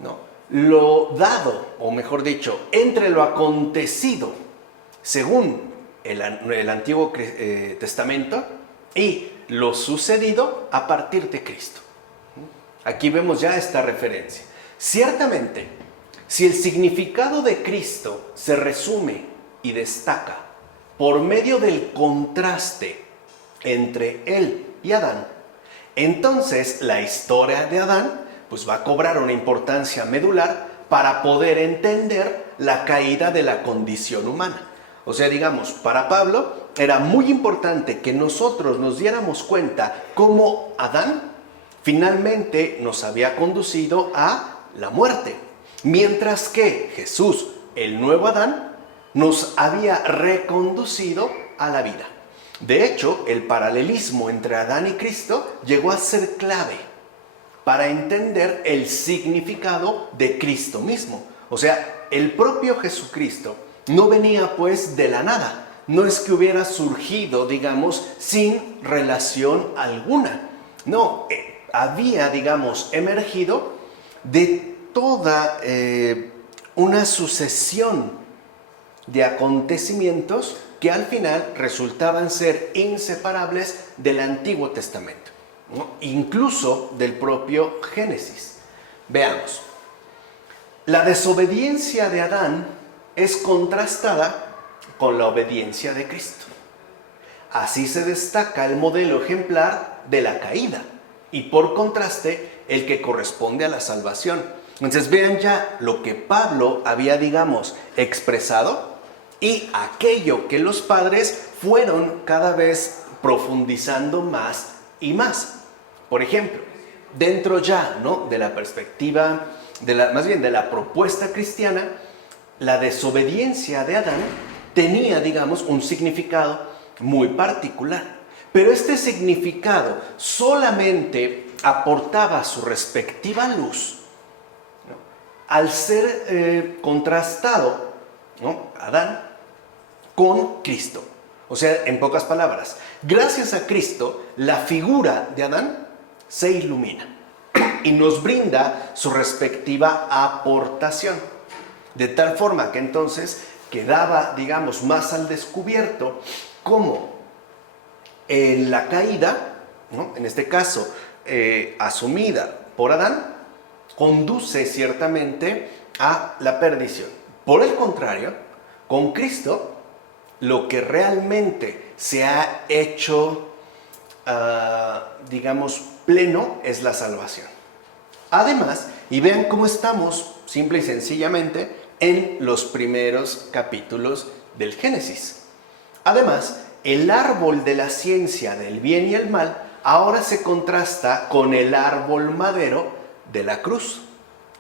¿no?, lo dado, o mejor dicho, entre lo acontecido según el Antiguo Testamento y lo sucedido a partir de Cristo. Aquí vemos ya esta referencia. Ciertamente, si el significado de Cristo se resume y destaca por medio del contraste entre él y Adán, entonces la historia de Adán pues va a cobrar una importancia medular para poder entender la caída de la condición humana. O sea, digamos, para Pablo era muy importante que nosotros nos diéramos cuenta cómo Adán finalmente nos había conducido a la muerte, mientras que Jesús, el nuevo Adán, nos había reconducido a la vida. De hecho, el paralelismo entre Adán y Cristo llegó a ser clave para entender el significado de Cristo mismo. O sea, el propio Jesucristo no venía pues de la nada. No es que hubiera surgido, digamos, sin relación alguna. No, había, digamos, emergido de toda una sucesión de acontecimientos que al final resultaban ser inseparables del Antiguo Testamento, ¿no? Incluso del propio Génesis. Veamos. La desobediencia de Adán es contrastada con la obediencia de Cristo. Así se destaca el modelo ejemplar de la caída y por contraste el que corresponde a la salvación. Entonces vean ya lo que Pablo había, digamos, expresado y aquello que los padres fueron cada vez profundizando más y más. Por ejemplo, dentro ya, ¿no?, de la perspectiva, más bien de la propuesta cristiana, la desobediencia de Adán tenía, digamos, un significado muy particular. Pero este significado solamente aportaba su respectiva luz, ¿no?, al ser contrastado, ¿no?, Adán con Cristo. O sea, en pocas palabras, gracias a Cristo, la figura de Adán se ilumina y nos brinda su respectiva aportación. De tal forma que entonces quedaba, digamos, más al descubierto cómo en la caída, ¿no?, en este caso asumida por Adán, conduce ciertamente a la perdición. Por el contrario, con Cristo, lo que realmente se ha hecho, digamos, pleno es la salvación. Además, y vean cómo estamos, simple y sencillamente, en los primeros capítulos del Génesis. Además, el árbol de la ciencia del bien y el mal ahora se contrasta con el árbol madero de la cruz.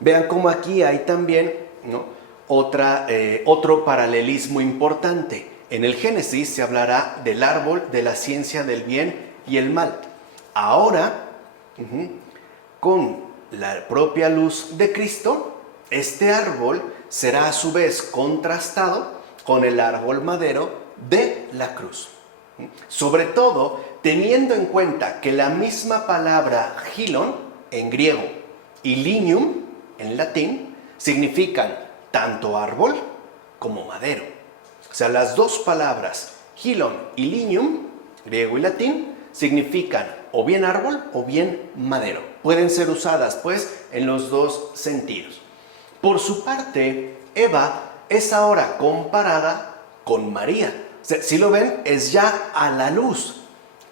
Vean cómo aquí hay también, ¿no?, otro paralelismo importante. En el Génesis se hablará del árbol de la ciencia del bien y el mal. Ahora, con la propia luz de Cristo, este árbol será a su vez contrastado con el árbol madero de la cruz. Sobre todo, teniendo en cuenta que la misma palabra gilon en griego y lignum en latín significan tanto árbol como madero. O sea, las dos palabras gilon y lignum, griego y latín, significan o bien árbol o bien madero. Pueden ser usadas, pues, en los dos sentidos. Por su parte, Eva es ahora comparada con María. O sea, si lo ven, es ya a la luz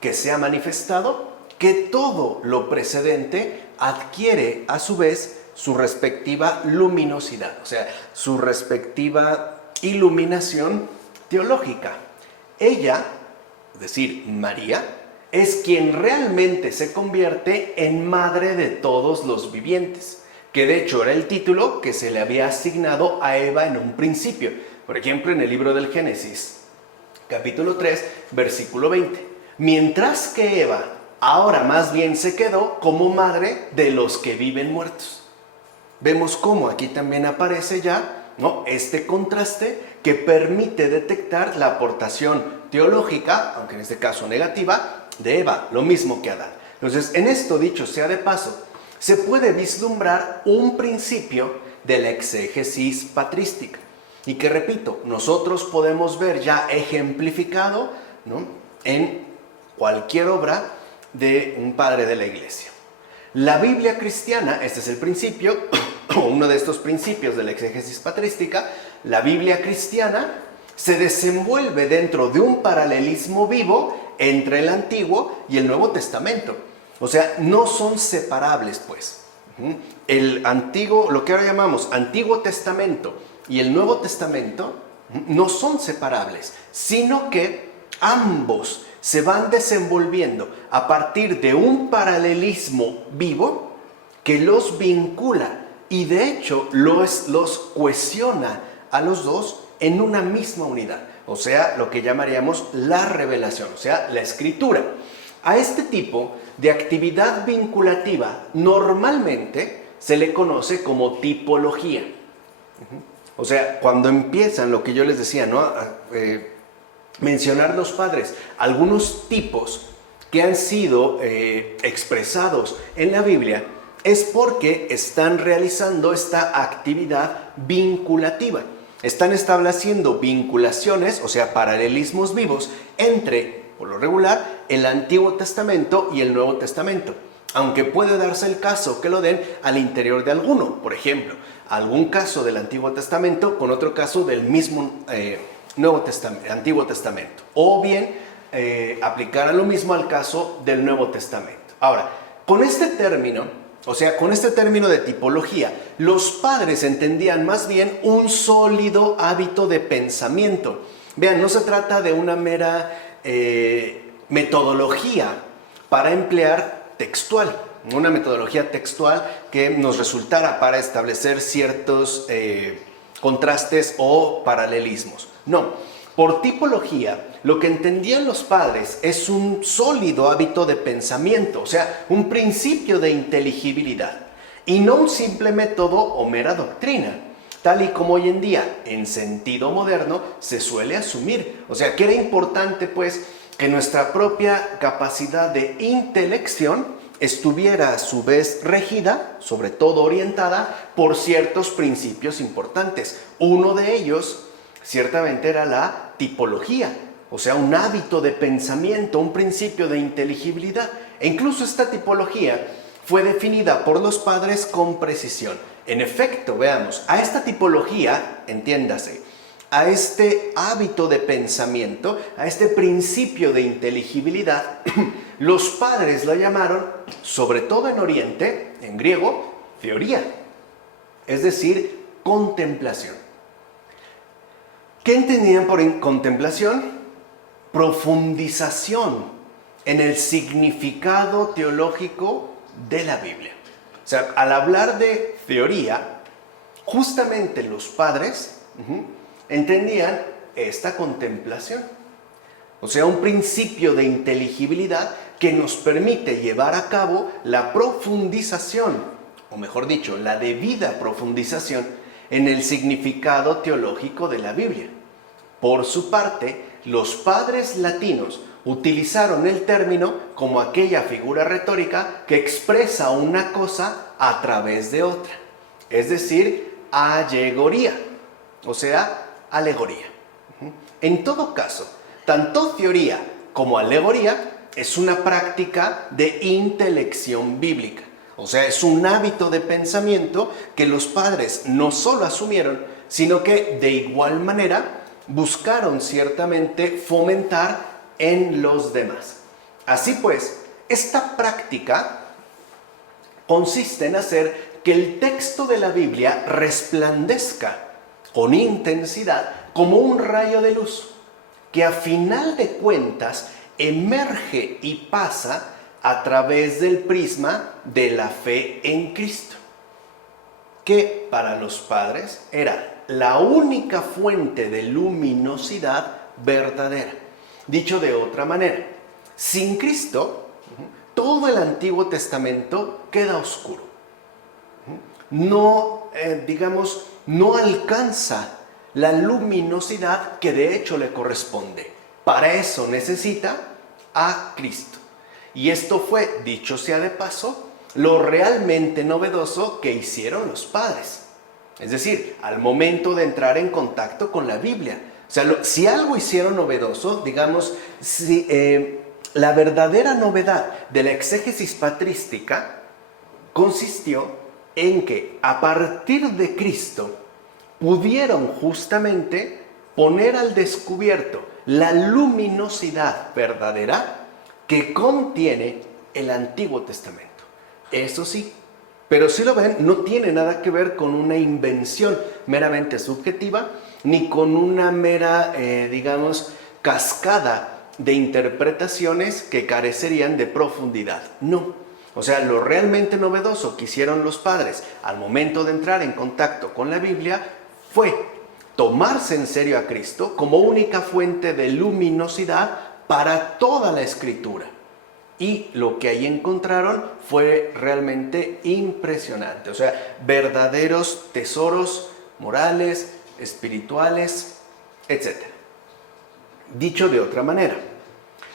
que se ha manifestado que todo lo precedente adquiere a su vez su respectiva luminosidad, o sea, su respectiva iluminación teológica. Ella, es decir, María, es quien realmente se convierte en madre de todos los vivientes, que de hecho era el título que se le había asignado a Eva en un principio. Por ejemplo, en el libro del Génesis, capítulo 3, versículo 20. Mientras que Eva ahora más bien se quedó como madre de los que viven muertos. Vemos cómo aquí también aparece ya, ¿no?, este contraste que permite detectar la aportación teológica, aunque en este caso negativa, de Eva, lo mismo que Adán. Entonces, en esto, dicho sea de paso, se puede vislumbrar un principio de la exégesis patrística y que, repito, nosotros podemos ver ya ejemplificado, ¿no?, en cualquier obra de un padre de la iglesia. La Biblia cristiana, este es el principio, uno de estos principios de la exégesis patrística, la Biblia cristiana se desenvuelve dentro de un paralelismo vivo entre el Antiguo y el Nuevo Testamento. O sea, no son separables, pues. El antiguo, lo que ahora llamamos Antiguo Testamento y el Nuevo Testamento no son separables, sino que ambos se van desenvolviendo a partir de un paralelismo vivo que los vincula y de hecho los cohesiona a los dos en una misma unidad. O sea, lo que llamaríamos la revelación, o sea, la escritura. A este tipo de actividad vinculativa normalmente se le conoce como tipología. O sea, cuando empiezan lo que yo les decía, ¿no? Mencionar los padres algunos tipos que han sido expresados en la Biblia, es porque están realizando esta actividad vinculativa. Están estableciendo vinculaciones, o sea, paralelismos vivos entre, por lo regular, el Antiguo Testamento y el Nuevo Testamento. Aunque puede darse el caso que lo den al interior de alguno. Por ejemplo, algún caso del Antiguo Testamento con otro caso del mismo Antiguo Testamento. O bien aplicar lo mismo al caso del Nuevo Testamento. Ahora, con este término, o sea, con este término de tipología, los padres entendían más bien un sólido hábito de pensamiento. Vean, no se trata de una mera metodología para emplear textual, una metodología textual que nos resultara para establecer ciertos contrastes o paralelismos. No, por tipología, lo que entendían los padres es un sólido hábito de pensamiento, o sea, un principio de inteligibilidad, y no un simple método o mera doctrina, tal y como hoy en día, en sentido moderno, se suele asumir. O sea, que era importante, pues, que nuestra propia capacidad de intelección estuviera a su vez regida, sobre todo orientada, por ciertos principios importantes. Uno de ellos, ciertamente, era la tipología, o sea, un hábito de pensamiento, un principio de inteligibilidad. E incluso esta tipología fue definida por los padres con precisión. En efecto, veamos, a esta tipología, entiéndase, a este hábito de pensamiento, a este principio de inteligibilidad, los padres la llamaron, sobre todo en Oriente, en griego, theoría, es decir, contemplación. ¿Qué entendían por contemplación? Profundización en el significado teológico de la Biblia. O sea, al hablar de teoría, justamente los padres entendían esta contemplación. O sea, un principio de inteligibilidad que nos permite llevar a cabo la profundización, o mejor dicho, la debida profundización en el significado teológico de la Biblia. Por su parte, los padres latinos utilizaron el término como aquella figura retórica que expresa una cosa a través de otra, es decir, allegoría, o sea, alegoría. En todo caso, tanto teoría como alegoría es una práctica de intelección bíblica. O sea, es un hábito de pensamiento que los padres no solo asumieron, sino que de igual manera buscaron ciertamente fomentar en los demás. Así pues, esta práctica consiste en hacer que el texto de la Biblia resplandezca con intensidad como un rayo de luz, que a final de cuentas emerge y pasa a través del prisma de la fe en Cristo, que para los padres era la única fuente de luminosidad verdadera. Dicho de otra manera, sin Cristo, todo el Antiguo Testamento queda oscuro. No, no alcanza la luminosidad que de hecho le corresponde. Para eso necesita a Cristo. Y esto fue, dicho sea de paso, lo realmente novedoso que hicieron los padres. Es decir, al momento de entrar en contacto con la Biblia. O sea, si algo hicieron novedoso, digamos, la verdadera novedad de la exégesis patrística consistió en que a partir de Cristo pudieron justamente poner al descubierto la luminosidad verdadera que contiene el Antiguo Testamento. Eso sí, Pero si lo ven, no tiene nada que ver con una invención meramente subjetiva, ni con una mera, digamos, cascada de interpretaciones que carecerían de profundidad. No. O sea, lo realmente novedoso que hicieron los padres al momento de entrar en contacto con la Biblia fue tomarse en serio a Cristo como única fuente de luminosidad para toda la Escritura. Y lo que ahí encontraron fue realmente impresionante. O sea, verdaderos tesoros morales, espirituales, etc. Dicho de otra manera,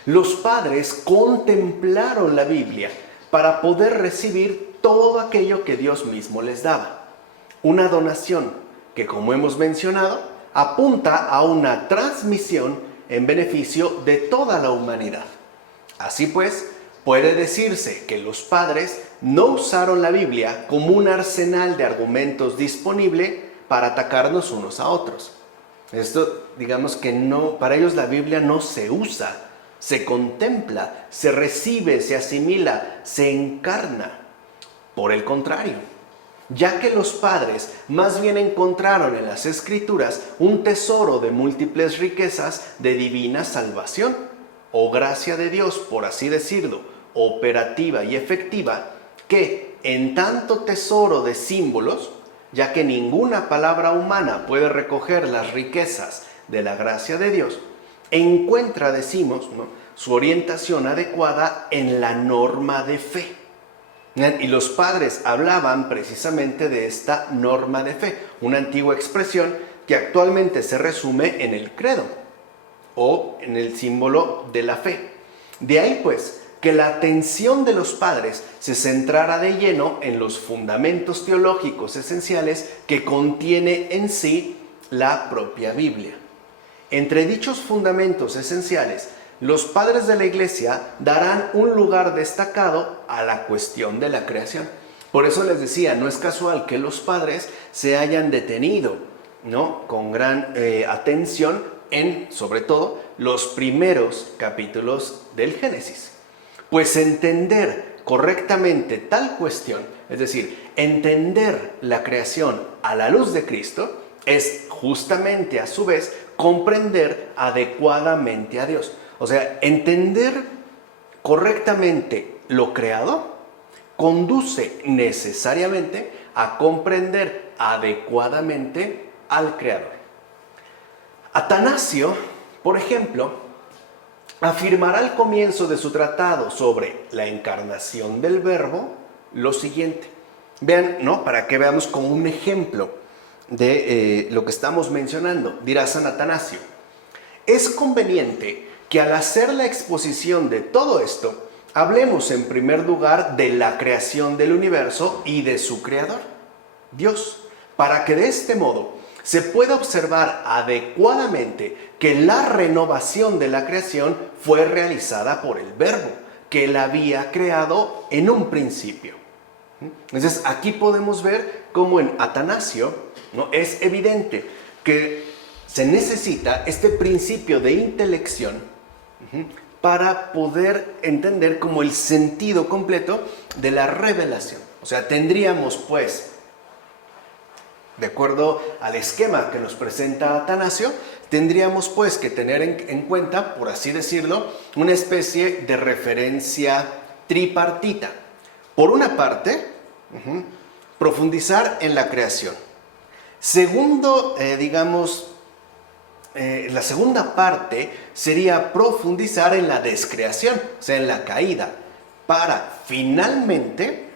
los padres contemplaron la Biblia para poder recibir todo aquello que Dios mismo les daba. Una donación que, como hemos mencionado, apunta a una transmisión en beneficio de toda la humanidad. Así pues, puede decirse que los padres no usaron la Biblia como un arsenal de argumentos disponible para atacarnos unos a otros. Esto, digamos que no, para ellos la Biblia no se usa, se contempla, se recibe, se asimila, se encarna. Por el contrario, ya que los padres más bien encontraron en las Escrituras un tesoro de múltiples riquezas de divina salvación, o gracia de Dios, por así decirlo, operativa y efectiva, que en tanto tesoro de símbolos, ya que ninguna palabra humana puede recoger las riquezas de la gracia de Dios, encuentra, decimos, ¿no?, su orientación adecuada en la norma de fe. Y los padres hablaban precisamente de esta norma de fe, una antigua expresión que actualmente se resume en el credo o en el símbolo de la fe. De ahí pues que la atención de los padres se centrara de lleno en los fundamentos teológicos esenciales que contiene en sí la propia Biblia. Entre dichos fundamentos esenciales, los padres de la Iglesia darán un lugar destacado a la cuestión de la creación. Por eso les decía, no es casual que los padres se hayan detenido, ¿no?, con gran atención en, sobre todo, los primeros capítulos del Génesis. Pues entender correctamente tal cuestión, es decir, entender la creación a la luz de Cristo, es justamente a su vez comprender adecuadamente a Dios. O sea, entender correctamente lo creado conduce necesariamente a comprender adecuadamente al Creador. Atanasio, por ejemplo, afirmará al comienzo de su tratado sobre la encarnación del Verbo lo siguiente. Vean, ¿no?, para que veamos como un ejemplo de lo que estamos mencionando. Dirá San Atanasio: es conveniente que al hacer la exposición de todo esto, hablemos en primer lugar de la creación del universo y de su creador, Dios, para que de este modo se pueda observar adecuadamente que la renovación de la creación fue realizada por el Verbo, que la había creado en un principio. Entonces, aquí podemos ver cómo en Atanasio, ¿no?, es evidente que se necesita este principio de intelección para poder entender como el sentido completo de la revelación. O sea, tendríamos pues, de acuerdo al esquema que nos presenta Atanasio, tendríamos pues que tener en cuenta, por así decirlo, una especie de referencia tripartita. Por una parte, profundizar en la creación. Segundo, la segunda parte sería profundizar en la descreación, o sea, en la caída, para finalmente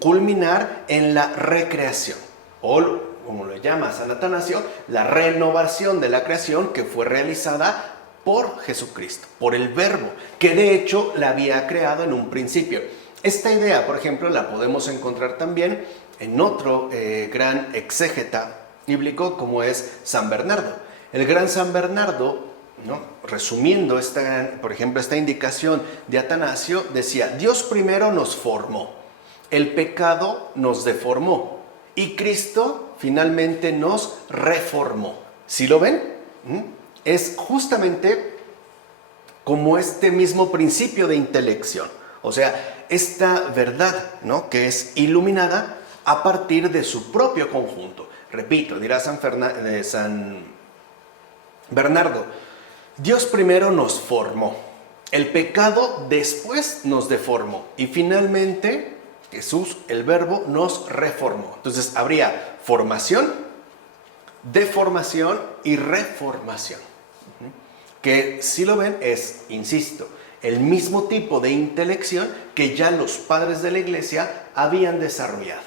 culminar en la recreación, o como lo llama San Atanasio, la renovación de la creación que fue realizada por Jesucristo, por el Verbo, que de hecho la había creado en un principio. Esta idea, por ejemplo, la podemos encontrar también en otro gran exégeta bíblico como es San Bernardo. El gran San Bernardo, ¿no?, resumiendo por ejemplo, esta indicación de Atanasio, decía: Dios primero nos formó, el pecado nos deformó y Cristo finalmente nos reformó. ¿Sí lo ven? Es justamente como este mismo principio de intelección. O sea, esta verdad, ¿no?, que es iluminada a partir de su propio conjunto. Repito, dirá San Bernardo, Dios primero nos formó, el pecado después nos deformó y finalmente Jesús, el Verbo, nos reformó. Entonces habría formación, deformación y reformación. Que si lo ven es, insisto, el mismo tipo de intelección que ya los padres de la Iglesia habían desarrollado.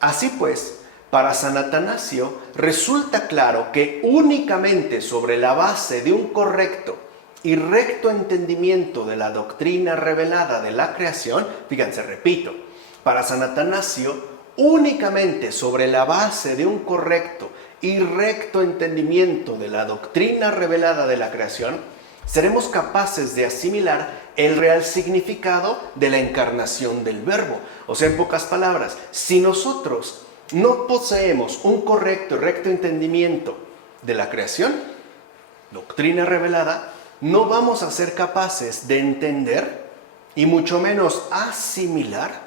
Así pues, para San Atanasio resulta claro que únicamente sobre la base de un correcto y recto entendimiento de la doctrina revelada de la creación, fíjense, repito, para San Atanasio, únicamente sobre la base de un correcto y recto entendimiento de la doctrina revelada de la creación, seremos capaces de asimilar el real significado de la encarnación del Verbo. O sea, en pocas palabras, si nosotros no poseemos un correcto y recto entendimiento de la creación, doctrina revelada, no vamos a ser capaces de entender y mucho menos asimilar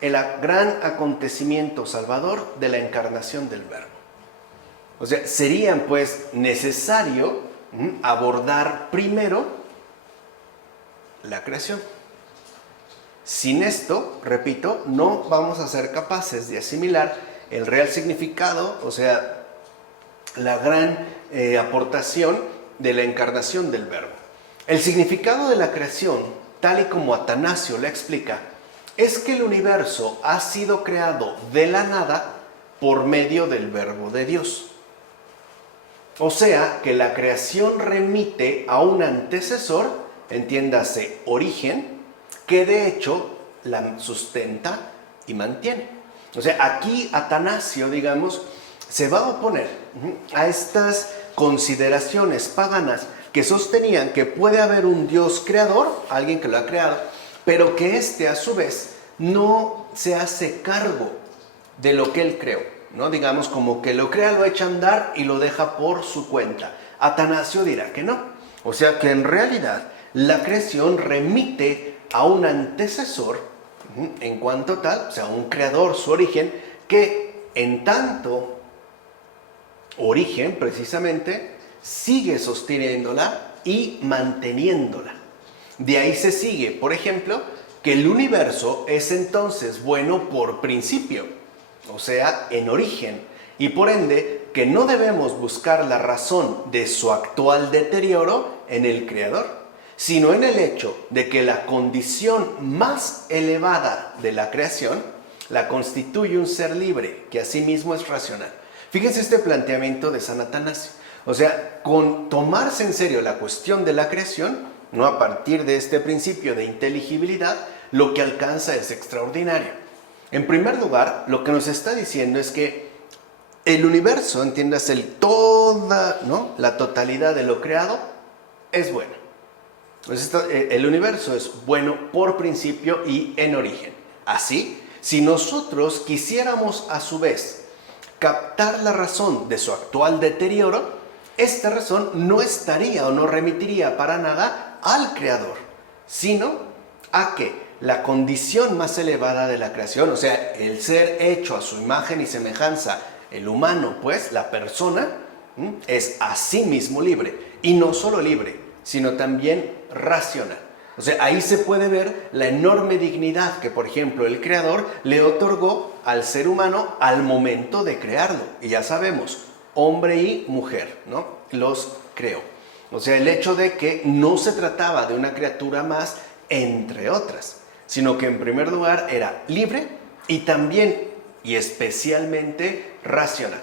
el gran acontecimiento salvador de la encarnación del Verbo. O sea, sería pues necesario abordar primero la creación. Sin esto, repito, no vamos a ser capaces de asimilar el real significado, o sea, la gran aportación de la encarnación del Verbo. El significado de la creación, tal y como Atanasio la explica, es que el universo ha sido creado de la nada por medio del Verbo de Dios. O sea, que la creación remite a un antecesor, entiéndase, origen, que de hecho la sustenta y mantiene. O sea, aquí Atanasio, digamos, se va a oponer a estas consideraciones paganas que sostenían que puede haber un Dios creador, alguien que lo ha creado, pero que éste a su vez no se hace cargo de lo que él creó, ¿no? Digamos como que lo crea, lo echa a andar y lo deja por su cuenta. Atanasio dirá que no. O sea que en realidad la creación remite a un antecesor en cuanto tal, o sea, un creador, su origen, que en tanto origen precisamente sigue sosteniéndola y manteniéndola. De ahí se sigue, por ejemplo, que el universo es entonces bueno por principio, o sea, en origen, y por ende que no debemos buscar la razón de su actual deterioro en el Creador, sino en el hecho de que la condición más elevada de la creación la constituye un ser libre, que asimismo es racional. Fíjense este planteamiento de San Atanasio. O sea, con tomarse en serio la cuestión de la creación, no a partir de este principio de inteligibilidad, lo que alcanza es extraordinario. En primer lugar, lo que nos está diciendo es que el universo, entiéndase, toda, ¿no?, la totalidad de lo creado, es bueno. Entonces, el universo es bueno por principio y en origen. Así, si nosotros quisiéramos a su vez captar la razón de su actual deterioro, esta razón no estaría o no remitiría para nada al Creador, sino a que la condición más elevada de la creación, o sea, el ser hecho a su imagen y semejanza, el humano, pues, la persona, es a sí mismo libre. Y no solo libre, sino también racional. O sea, ahí se puede ver la enorme dignidad que, por ejemplo, el Creador le otorgó al ser humano al momento de crearlo. Y ya sabemos, hombre y mujer, ¿no?, los creó. O sea, el hecho de que no se trataba de una criatura más entre otras, sino que en primer lugar era libre y también y especialmente racional.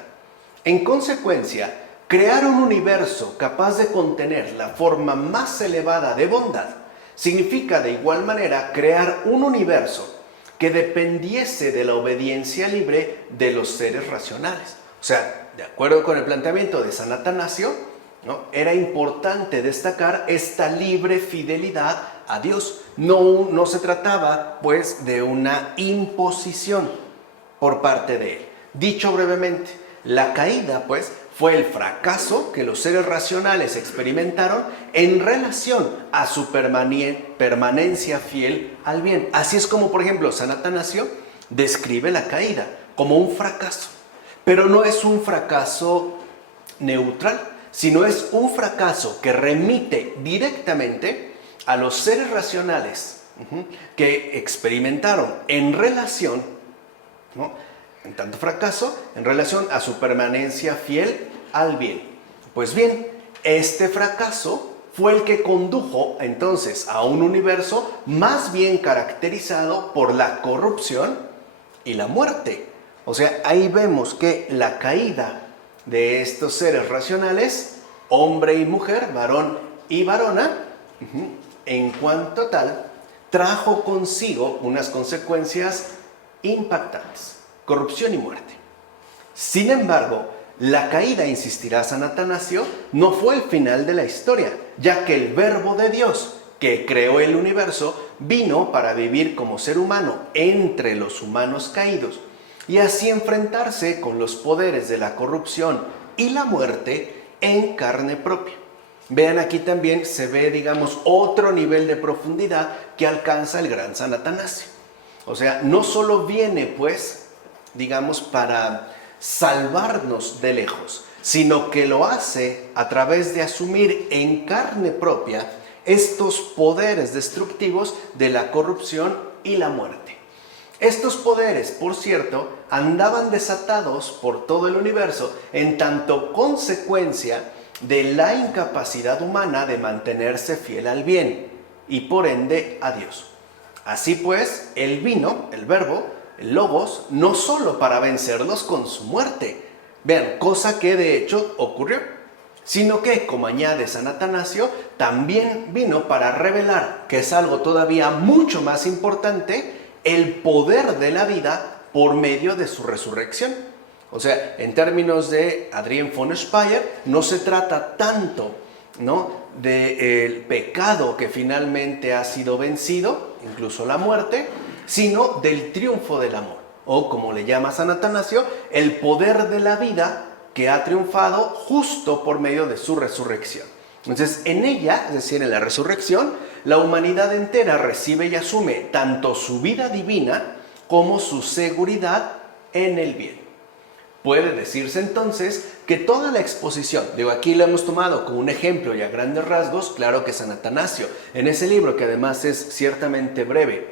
En consecuencia, crear un universo capaz de contener la forma más elevada de bondad significa de igual manera crear un universo que dependiese de la obediencia libre de los seres racionales. O sea, de acuerdo con el planteamiento de San Atanasio, ¿no?, era importante destacar esta libre fidelidad a Dios. No se trataba, pues, de una imposición por parte de él. Dicho brevemente, La caída, pues, fue el fracaso que los seres racionales experimentaron en relación a su permanencia fiel al bien. Así es como, por ejemplo, San Atanasio describe la caída como un fracaso, pero no es un fracaso neutral, sino es un fracaso que remite directamente a los seres racionales que experimentaron en relación, ¿no?, en tanto fracaso, en relación a su permanencia fiel al bien. Pues bien, este fracaso fue el que condujo entonces a un universo más bien caracterizado por la corrupción y la muerte. O sea, ahí vemos que la caída de estos seres racionales, hombre y mujer, varón y varona, en cuanto tal, trajo consigo unas consecuencias impactantes: corrupción y muerte. Sin embargo, la caída, insistirá San Atanasio, no fue el final de la historia, ya que el Verbo de Dios, que creó el universo, vino para vivir como ser humano entre los humanos caídos y así enfrentarse con los poderes de la corrupción y la muerte en carne propia. Vean, aquí también se ve, digamos, otro nivel de profundidad que alcanza el gran San Atanasio. O sea, no solo viene, pues, digamos, para salvarnos de lejos, sino que lo hace a través de asumir en carne propia estos poderes destructivos de la corrupción y la muerte. Estos poderes, por cierto, andaban desatados por todo el universo en tanto consecuencia de la incapacidad humana de mantenerse fiel al bien y por ende a Dios. Así pues, Él vino, el Verbo, el Logos, no solo para vencerlos con su muerte, vean, cosa que de hecho ocurrió, sino que, como añade San Atanasio, también vino para revelar, que es algo todavía mucho más importante, el poder de la vida por medio de su resurrección. O sea, en términos de Adrien von Speyer, no se trata tanto, ¿no?, del pecado que finalmente ha sido vencido, incluso la muerte, sino del triunfo del amor, o como le llama San Atanasio, el poder de la vida que ha triunfado justo por medio de su resurrección. Entonces, en ella, es decir, en la resurrección, la humanidad entera recibe y asume tanto su vida divina como su seguridad en el bien. Puede decirse entonces que toda la exposición, aquí lo hemos tomado como un ejemplo y a grandes rasgos, claro que San Atanasio, en ese libro que además es ciertamente breve,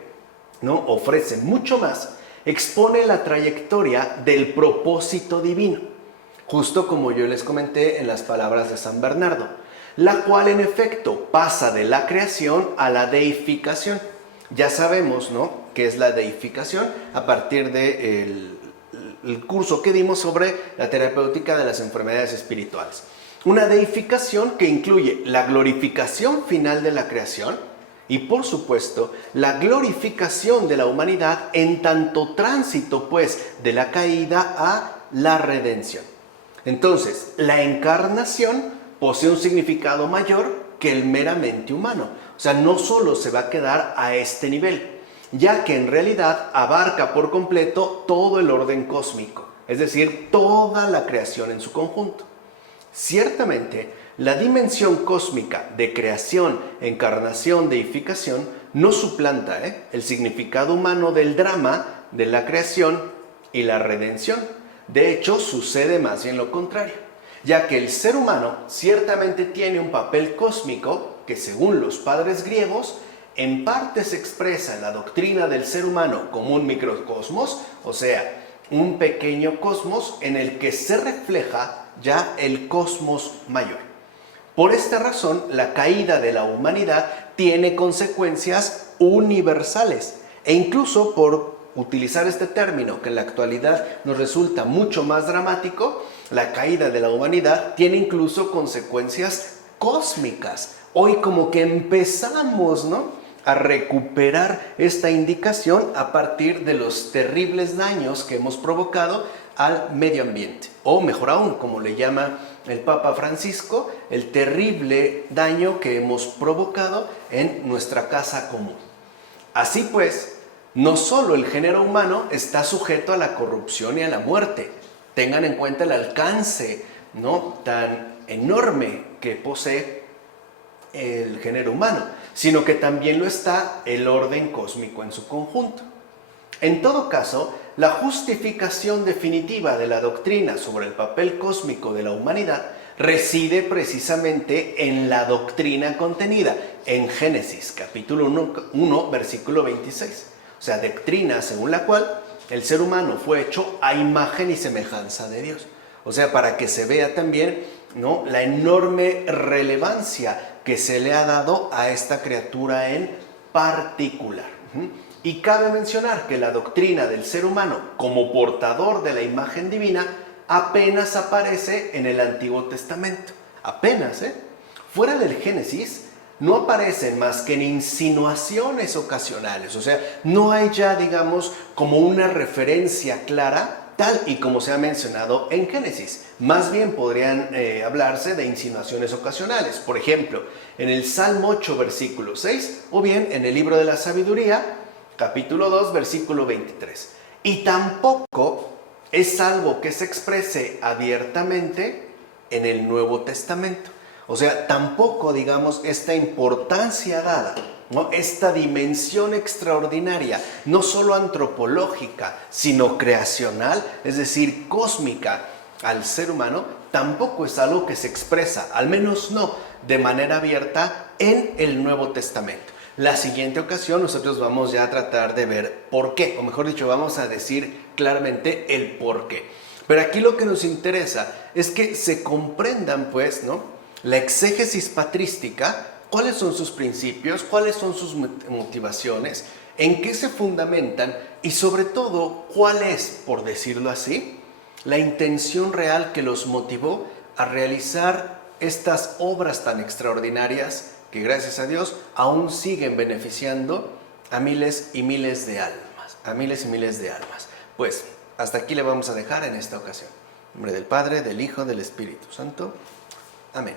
¿no?, ofrece mucho más, expone la trayectoria del propósito divino, justo como yo les comenté en las palabras de San Bernardo, la cual en efecto pasa de la creación a la deificación. Ya sabemos, ¿no?, qué es la deificación a partir del curso que dimos sobre la terapéutica de las enfermedades espirituales. Una deificación que incluye la glorificación final de la creación y, por supuesto, la glorificación de la humanidad en tanto tránsito, pues, de la caída a la redención. Entonces, la encarnación posee un significado mayor que el meramente humano. O sea, no solo se va a quedar a este nivel, ya que en realidad abarca por completo todo el orden cósmico, es decir, toda la creación en su conjunto. Ciertamente, la dimensión cósmica de creación, encarnación, deificación no suplanta el significado humano del drama de la creación y la redención. De hecho, sucede más bien lo contrario, ya que el ser humano ciertamente tiene un papel cósmico que, según los padres griegos, en parte se expresa en la doctrina del ser humano como un microcosmos, o sea, un pequeño cosmos en el que se refleja ya el cosmos mayor. Por esta razón, la caída de la humanidad tiene consecuencias universales e incluso, por utilizar este término que en la actualidad nos resulta mucho más dramático, la caída de la humanidad tiene incluso consecuencias cósmicas. Hoy como que empezamos, ¿no?, a recuperar esta indicación a partir de los terribles daños que hemos provocado al medio ambiente, o mejor aún, como le llama el Papa Francisco, el terrible daño que hemos provocado en nuestra casa común. Así pues, no solo el género humano está sujeto a la corrupción y a la muerte, tengan en cuenta el alcance, ¿no?, tan enorme que posee el género humano, sino que también lo está el orden cósmico en su conjunto. En todo caso, la justificación definitiva de la doctrina sobre el papel cósmico de la humanidad reside precisamente en la doctrina contenida en Génesis, capítulo 1, versículo 26. O sea, doctrina según la cual el ser humano fue hecho a imagen y semejanza de Dios. O sea, para que se vea también, ¿no?, la enorme relevancia que se le ha dado a esta criatura en particular. Y cabe mencionar que la doctrina del ser humano como portador de la imagen divina apenas aparece en el Antiguo Testamento. Apenas, Fuera del Génesis no aparecen más que en insinuaciones ocasionales. O sea, no hay ya, digamos, como una referencia clara, tal y como se ha mencionado en Génesis. Más bien podrían hablarse de insinuaciones ocasionales. Por ejemplo, en el Salmo 8, versículo 6, o bien en el libro de la Sabiduría, capítulo 2, versículo 23. Y tampoco es algo que se exprese abiertamente en el Nuevo Testamento. O sea, tampoco, digamos, esta importancia dada, ¿no?, esta dimensión extraordinaria, no solo antropológica, sino creacional, es decir, cósmica al ser humano, tampoco es algo que se expresa, al menos no de manera abierta, en el Nuevo Testamento. La siguiente ocasión nosotros vamos ya a tratar de ver por qué, o mejor dicho, vamos a decir claramente el por qué. Pero aquí lo que nos interesa es que se comprendan, pues, ¿no?, la exégesis patrística, cuáles son sus principios, cuáles son sus motivaciones, en qué se fundamentan y sobre todo cuál es, por decirlo así, la intención real que los motivó a realizar estas obras tan extraordinarias que, gracias a Dios, aún siguen beneficiando a miles y miles de almas, Pues hasta aquí le vamos a dejar en esta ocasión. En nombre del Padre, del Hijo, del Espíritu Santo. Amén.